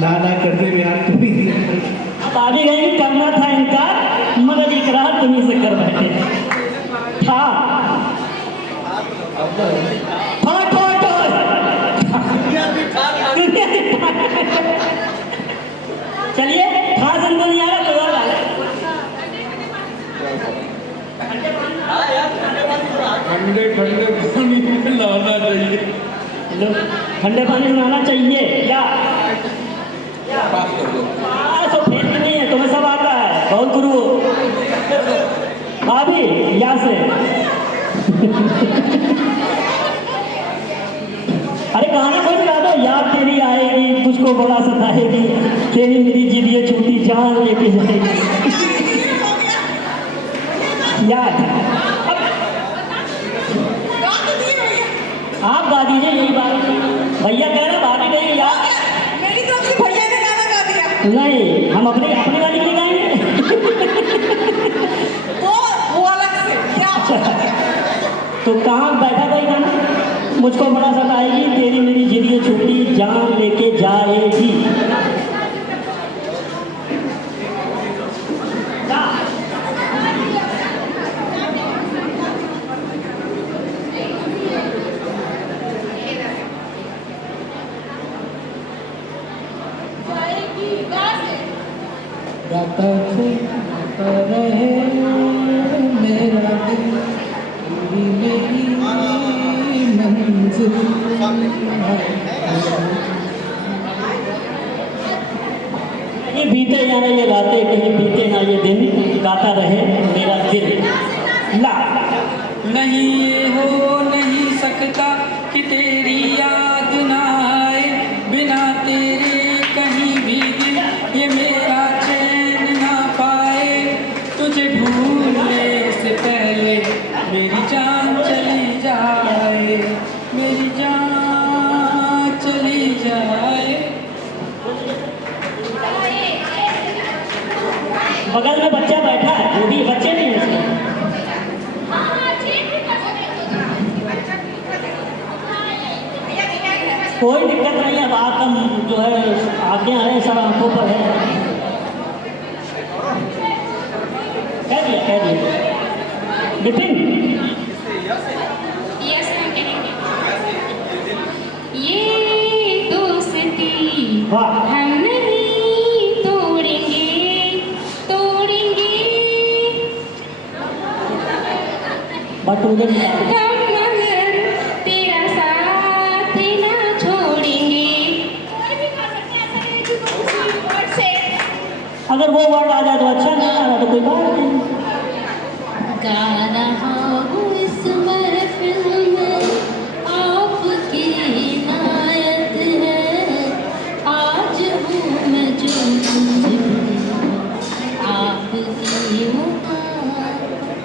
नाना करते यार तुम्ही भाभी कहेंगी करना था इनकार मगर इकरार तुम्हीं से कर बैठे था। चलिए था समझ नहीं आ रहा तो और डाले। ठंडे ठंडे पानी में नहाना चाहिए। ठंडे पानी में नहाना चाहिए क्या? तो फेर नहीं है, तुम्हें सब आता है, बहुत गुरु हो। भाभी यहाँ से अरे गाना कोई गा दो। याद तेरी आएगी तुझको बड़ा सताएगी, तेरी मेरी जिद ये छूटी जान लेके जाएगी। याद आप गा दीजिए यही बात। भैया कह रहे भाभी नहीं याद मेरी तरफ से भैया ने गाना गा दिया। नहीं, हम अपने अपने गाने के लिए गाएंगे। वो अलग से क्या? तो कहाँ बैठा था ये गाना? मुझको बड़ा सताएगी तेरी मेरी जिद ये छूटी जान लेके जाएगी। गाता रहे मेरा दिल, तेरी मेरी मंजिल। ये बीते जाना ये गाते, कहीं बीते ना ये दिन, गाता रहे मेरा दिल। ला नहीं ये हो नहीं सकता कि तेरी याद ना आए, बिना तेरे कहीं भी दिल ये मेरा चैन ना पाए। तुझे भूलने से पहले मेरी जान चली जाए, मेरी जान चली जाए। बगल में बच्चा बैठा है, वो भी बच्चे नहीं है इसमें। कोई दिक्कत नहीं है। बात हम जो है आगे आए सब आंखों पर है। कह दिया विपिन। यस हम कहेंगे। ये दोस्ती वाह हम नहीं तोड़ेंगे, तोड़ेंगे बट मुझे हम मगर तेरा साथ ना छोड़ेंगे। अगर वो वर्ड आ जाए तो अच्छा, नहीं आ रहा तो कोई बात नहीं। गा रहा हूँ इस महफिल में आपकी इनायत है, आज हूँ मैं जो कुछ भी आपकी मुनाफत है।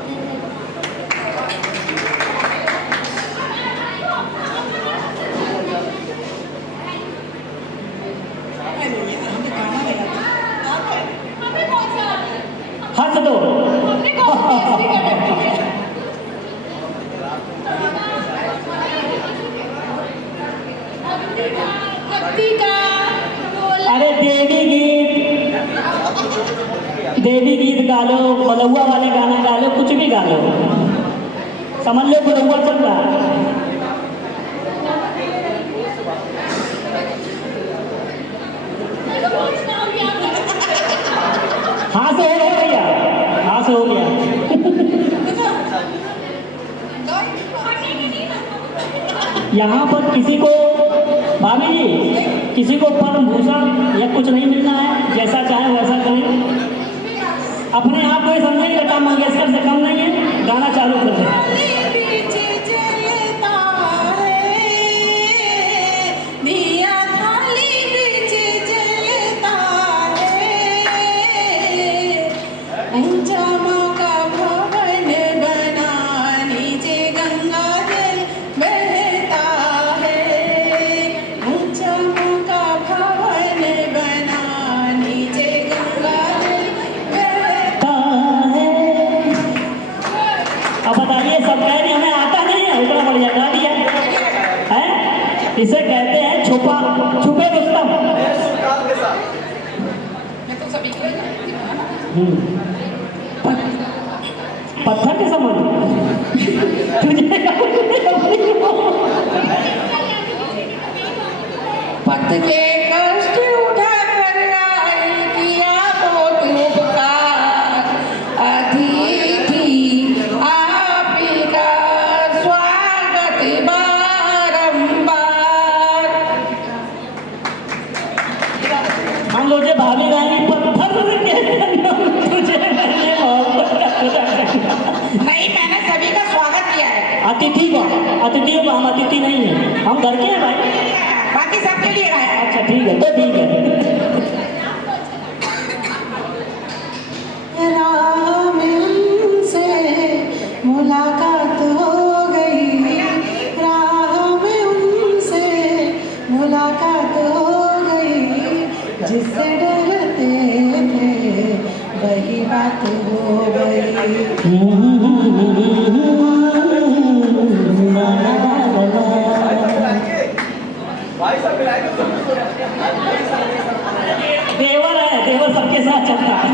हमें कौन सा आता है? हंस दो। हमने कौन सी बेइज्जती कर रखी है? भक्ति का बोल। अरे देवी गीत गा लो, बलौआ वाले गाना गा लो, कुछ भी गा लो, समझ लो बलौआ चल रहा है। मेरे को कुछ नाम याद नहीं। हाँ से हो गया, हाँ से हो गया। यहाँ पर किसी को, भाभी जी, किसी को पद्म भूषण या कुछ नहीं मिलना है, जैसा चाहे वैसा करें। अपने आप को ही समझे लता मंगेशकर से कम नहीं है, गाना चालू कर दे। अब बताइए, सब कह रही हमें आता नहीं है, इतना बढ़िया गा दिया है। इसे कहते हैं छुपे रुस्तम। मैं तो सभी को पत्थर के समान तुझे पथ के कष्ट उठा कर आई, किया बहुत उपकार, अतिथि आपका स्वागत बारंबार। हम लोग जो भाभी रानी पत्थर के तुझे मैंने नहीं, मैंने सभी का स्वागत किया है। अतिथियों का हम अतिथि नहीं है, हम घर के हैं भाई, बाकी सबके लिए गाया। अच्छा ठीक है, तो ठीक है। राह में उनसे मुलाकात हो गई, राह में उनसे मुलाकात हो गई, जिससे डरते थे वही बात हो गई। देवर है, देवर सबके साथ चलता है।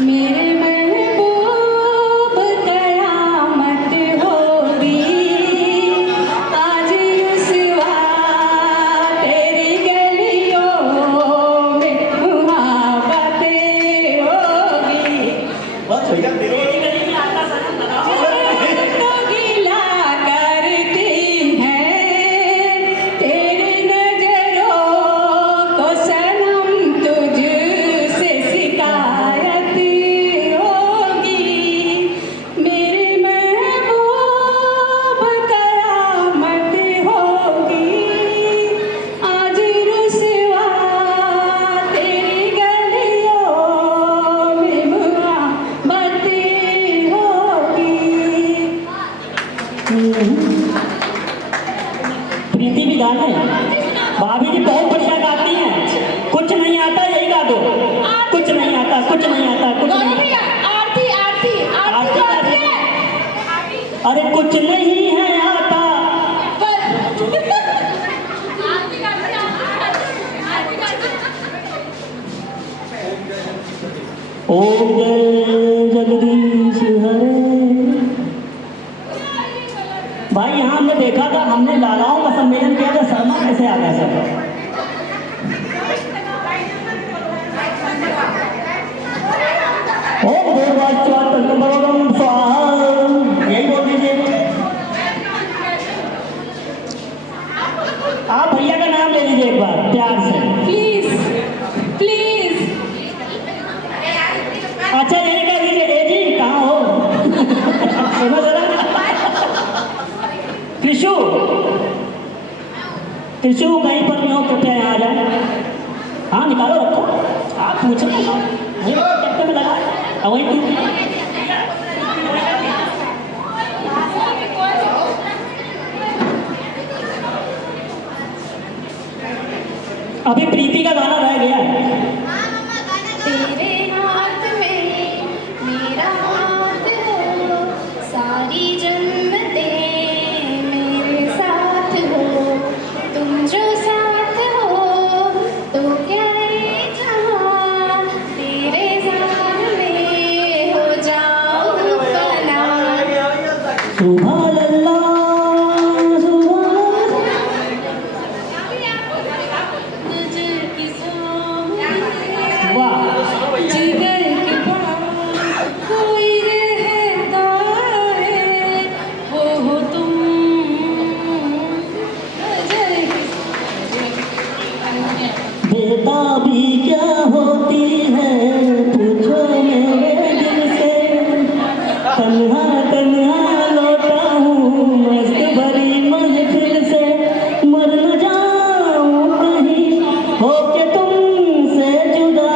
मेरे महबूब कयामत होगी, आज रुसवा तेरी गलियों में मुहाबतें होगी। बहुत बढ़िया, तेरी गली में आता सनम बनाओ। तो गिला करती हैं तेरी नजरों को सनम, तुझसे शिकायत होगी। मेरे महबूब कयामत होगी, आज रुसवा तेरी गलियों में मुहाबतें होगी। प्रीति भी गाने, भाभी जी बहुत बढ़िया गाती हैं। कुछ नहीं आता यही गा दो, कुछ नहीं आता, कुछ नहीं आता, कुछ नहीं भैया आरती आरती आरती तो आती है। अरे कुछ नहीं है आता। ओम जय जगदीश हरे। भाई यहाँ हमने देखा था, हमने लालाओं का सम्मेलन किया था, शर्मा कैसे आ गया सब? ओम देवाच्युतम स्वाहा, यही बोल दीजिए। आप भैया का नाम ले लीजिए एक बार प्यार से। प्लीज प्लीज त्रिशु कहीं पर भी हो कृपया यहाँ आ जाए। हाँ निकालो रखो, आप पूछ रहे हो वहीं ट्रैक्टर में लगा और वहीं टूट। अभी प्रीति का गाना रह गया है। तेरे हाथ में मेरा हाथ हो, सारी जन्म दे मेरे साथ हो, तुम जो साथ हो तो क्या ये जहां तेरे सामने हो जाऊं फना। सुभान अल्लाह, तुझ की सामने वाह जिगर के पास कोई रहता है, वो हो तुम। बेताबी क्या होती है पूछो मेरे दिल से, तन्हा तन्हा लौटा हूँ मस्त भरी महफिल से, मर न जाऊँ कहीं होके तुमसे जुदा,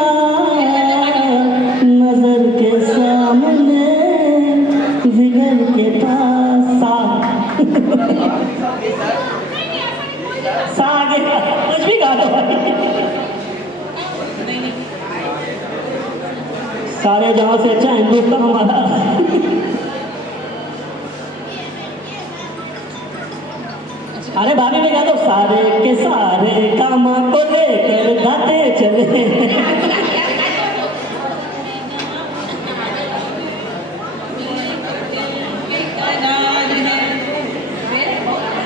नजर के सामने जिगर के पास सागे कुछ भी गा दो भाई। सारे जहां से अच्छा हिंदुस्तान हमारा। अरे भाभी में गा दो, सारे के सारे काम को लेकर गाते चले।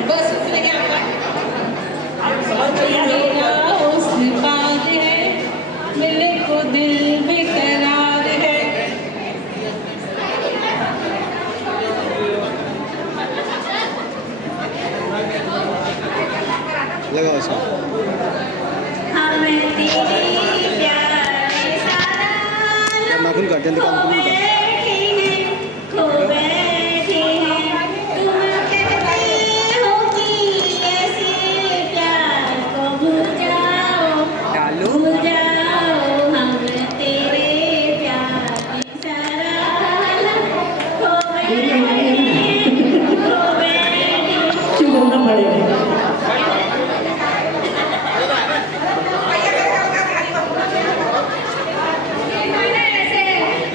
बस उसने क्या मेरा हुस्न बात है, मिले को दिल बेकरार है। लगाओ इसमें। हम तेरे प्यार में सारा नाखून काट जल्दी, काम नाखून काट। खो बैठे हैं, तुम कहते हो कि ऐसे प्यार को भूल जाओ, भूल जाओ। हम तेरे प्यार में सारा खो बैठे हैं, खो बैठे। क्यों बोलना पड़ेगा?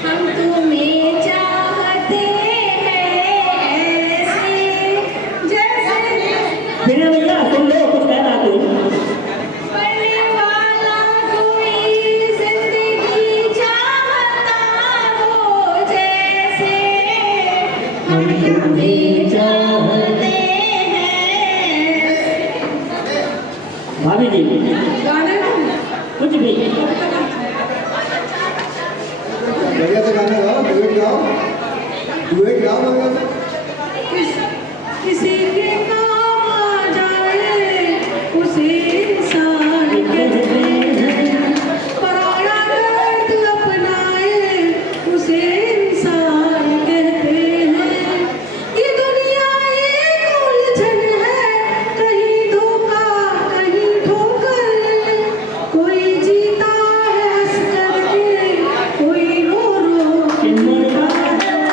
हम तुम्हें चाहते हैं ऐसे, जैसे मेरे भैया सुन लो, कुछ कहना कोई। पढ़ने वाला कोई जिंदगी चाहता हो, जैसे हम तुम्हें चाहते हैं। भाभी जी गाना कुछ भी बढ़िया से गाना गाओ, डुएट गाओ, डुएट गाओ बढ़िया से। किसी के काम आ जाए उसे इंसान कहते हैं, पराया दर्द अपनाए उसे इंसान कहते हैं। ये दुनिया एक उलझन है, कहीं धोखा कहीं ठोकर, कोई जीता है हंस करके, कोई रो रो के मरता है।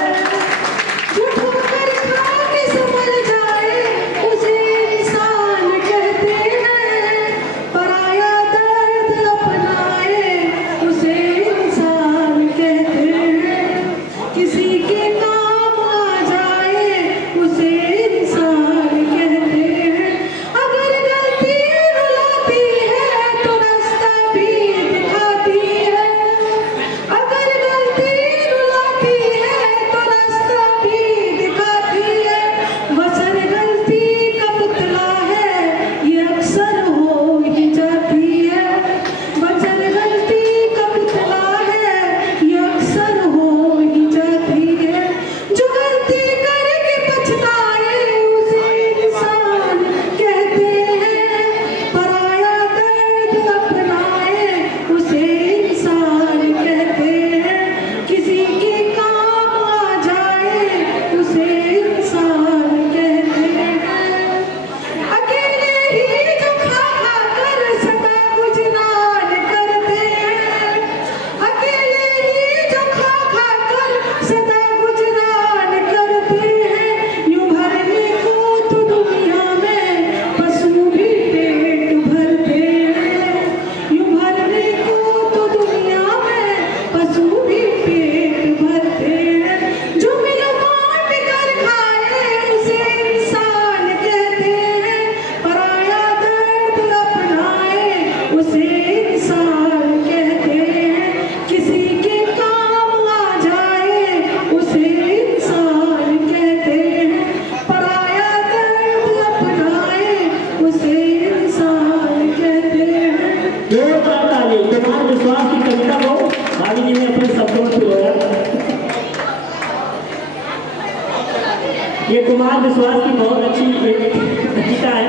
ये कुमार विश्वास की बहुत अच्छी रचयिता है।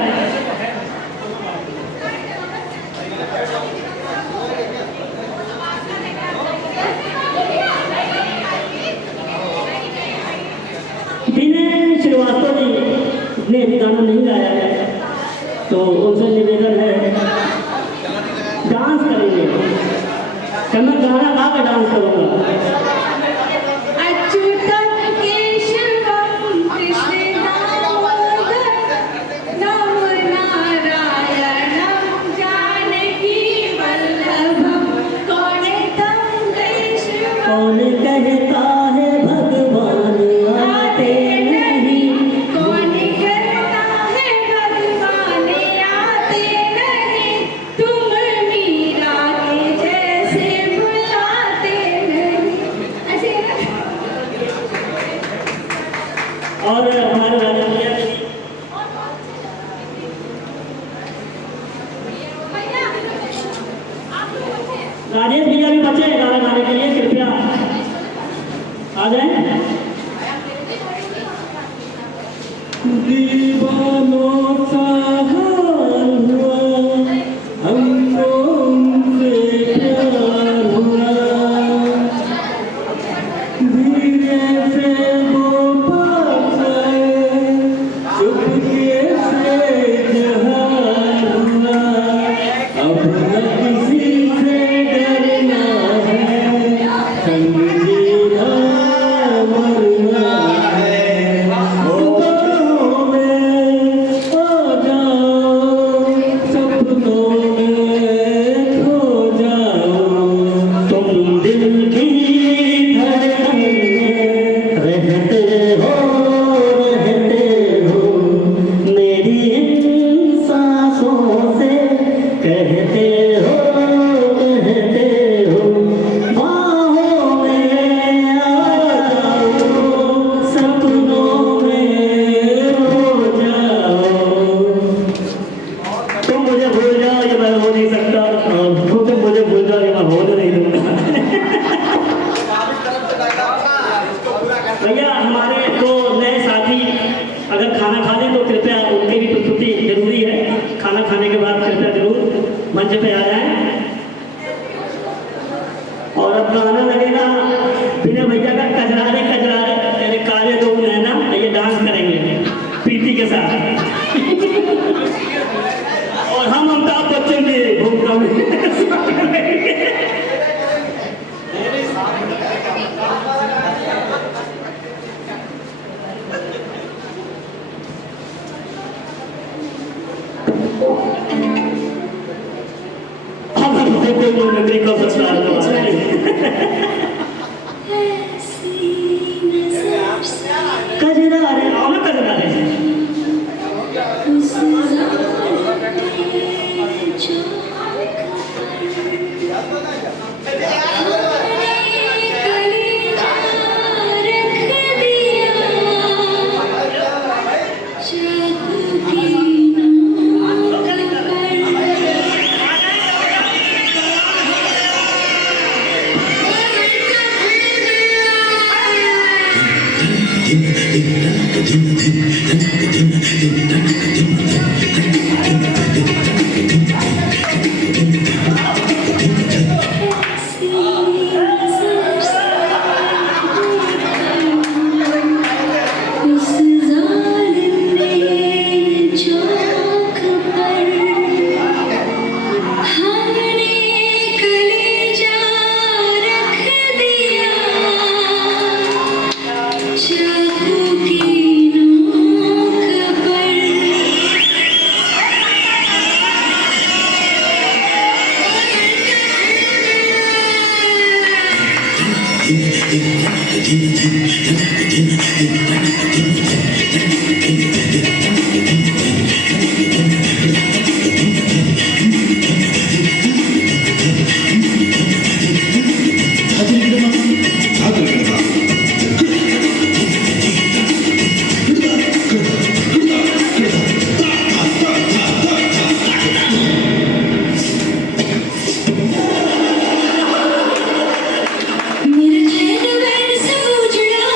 विनय श्रीवास्तव जी ने अभी गाना नहीं गाया है, तो उनसे निवेदन है डांस करेंगे। क्या मैं गाना गा कर डांस करूँगा? अच्युतम केशवम कृष्ण नाम नारायणम जानकी वल्लभम कौन तम केशवम कौन कहता है भगवान आते नहीं, कौन कहता है भगवान आते नहीं, तुम मीरा के जैसे बुलाते नहीं। ऐसे और हमारे राजेश भैया भी बचे हैं गाना गाने के लिए, कृपया आ जाए। दीवानों सा हाल हुआ, हमको उनसे प्यार हुआ, धीरे से वो पास आए, चुपके से जहां हुआ, अब न किसी से डरना है, संग जीना मरना है, बाहों में आ जाओ, सपनों में खो जाओ, तुम दिल की धड़कन में रहते हो, मेरी इन सांसों से कहते हो, बाहों में आ जाओ, सपनों में हो जाओ, तुम मुझे भूल जाओ ये मैं हो नहीं सकता, तुम मुझे भूल जाओ ये मैं हो नहीं दूंगा। भैया हमारे दो नए साथी अगर खाना खा लें तो कृपया उनकी भी प्रस्तुति जरूरी है। खाना खाने के बाद कृपया जरूर मंच पे आ जाएं। और अब गाना लगेगा विनय भैया का कजरारे कजरारे तेरे काले दो नैना, ये डांस करेंगे प्रीति के साथ। और हम अमिताभ बच्चन की भूमिका में कोई कर सकता है। कजरारे आओ ना कजरारे मेरे चैन में से उजड़ा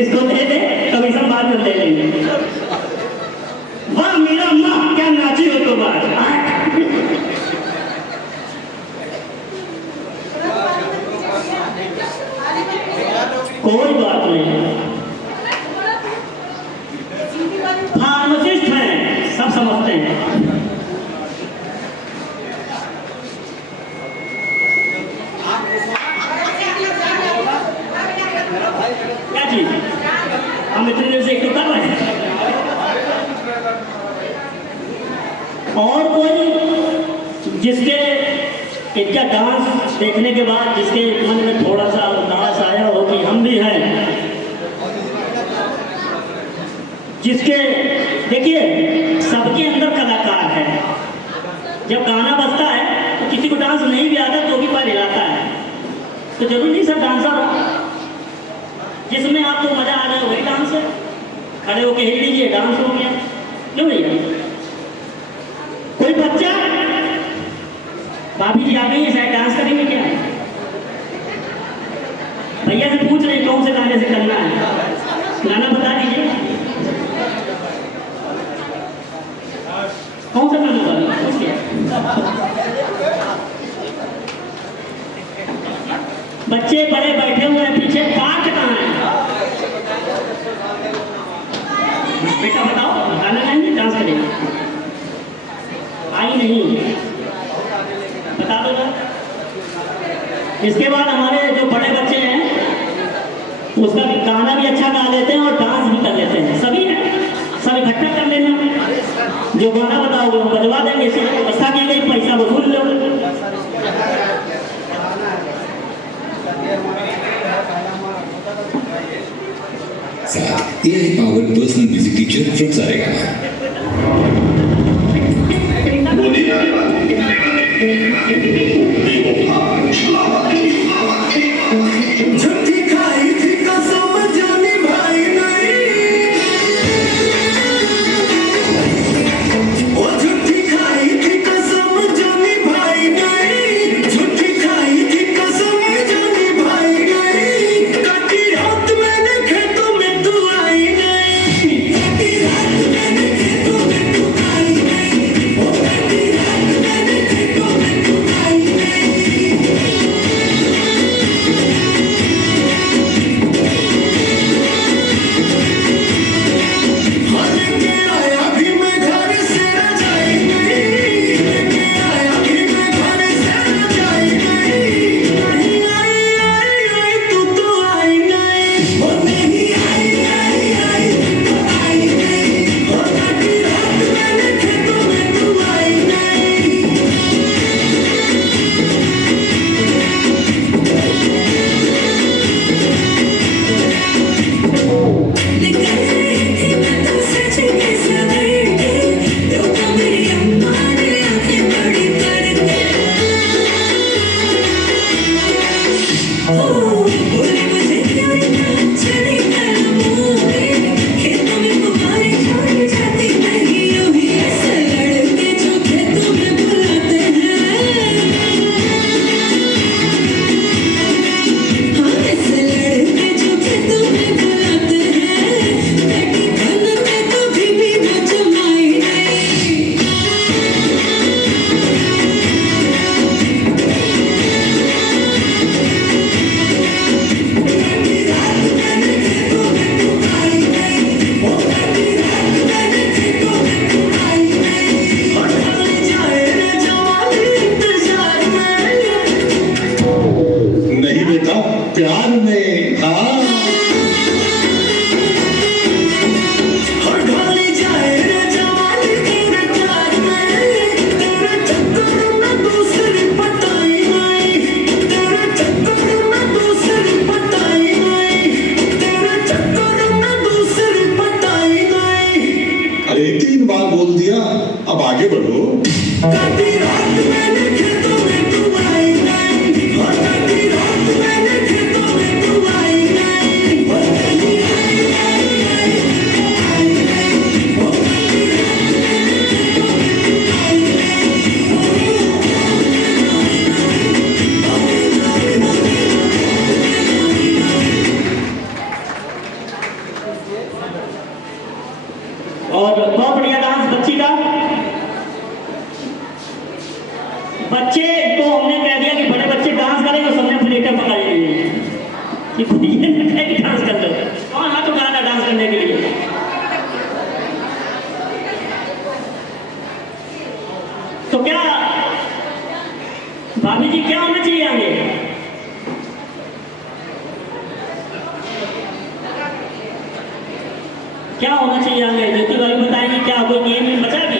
इसको दे दे, कमीशन बाद में ले लेंगे। वाह मेरा माँ, क्या नाची हो तो बात। कोई बात नहीं, फार्मासिस्ट हैं, सब समझते हैं। क्या चीज हम इतने देर से एक तो कर रहे हैं। और कोई जिसके इनका डांस देखने के बाद जिसके मन में थोड़ा सा उदास आया हो कि हम भी हैं, जिसके देखिए सबके अंदर कलाकार है। जब गाना बजता है तो किसी को डांस नहीं भी आता तो भी पैर हिलाता है, तो जरूरी नहीं सब डांसर हो। जिसमें आपको मजा आ रहा है वही डांस है। खड़े होके हिल लीजिए, डांस हो गया। क्यों भैया? कोई बच्चा, भाभी जी आ गई है, शायद डांस करेंगे क्या? भैया से पूछ रहे कौन से गाने से करना है, गाना बता दीजिए। कौन सा गाना वाला पूछ लिया? बच्चे बड़े बैठे हुए हैं पीछे, पाठ कहाँ है? बेटा बताओ, गाना गाएंगे डांस करेंगे? आई नहीं, बता दो ना। इसके बाद हमारे जो बड़े बच्चे हैं उसका भी गाना भी अच्छा गा लेते हैं और डांस भी कर लेते हैं। सभी हैं, सब इकट्ठा कर लेना। जो गाना बताओगे वो बजवा देंगे। इसी व्यवस्था की गई, पैसा वसूल लो। AI powered personal music teacher from Saregama. प्यार में हाँ अरे 3 बार बोल दिया, अब आगे बढ़ो। और बहुत बढ़िया डांस बच्ची का। बच्चे को हमने कह दिया कि बड़े बच्चे डांस करेंगे, सबने प्लेटें पकाई कि भैया ने कहा कि डांस कर लो। कौन हाथ उठा रहा डांस करने के लिए? तो क्या भाभी जी क्या होना चाहिए आगे? क्या होना चाहिए आगे? ज्योति भाई बताएंगे क्या कोई गेम में बचा भी?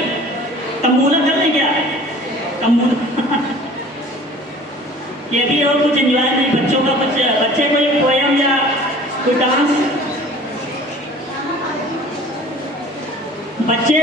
तंबूला कर लें क्या? तंबूला ये भी और कुछ एंजॉय नहीं, बच्चों का कुछ, बच्चे कोई पोयम या कोई डांस? बच्चे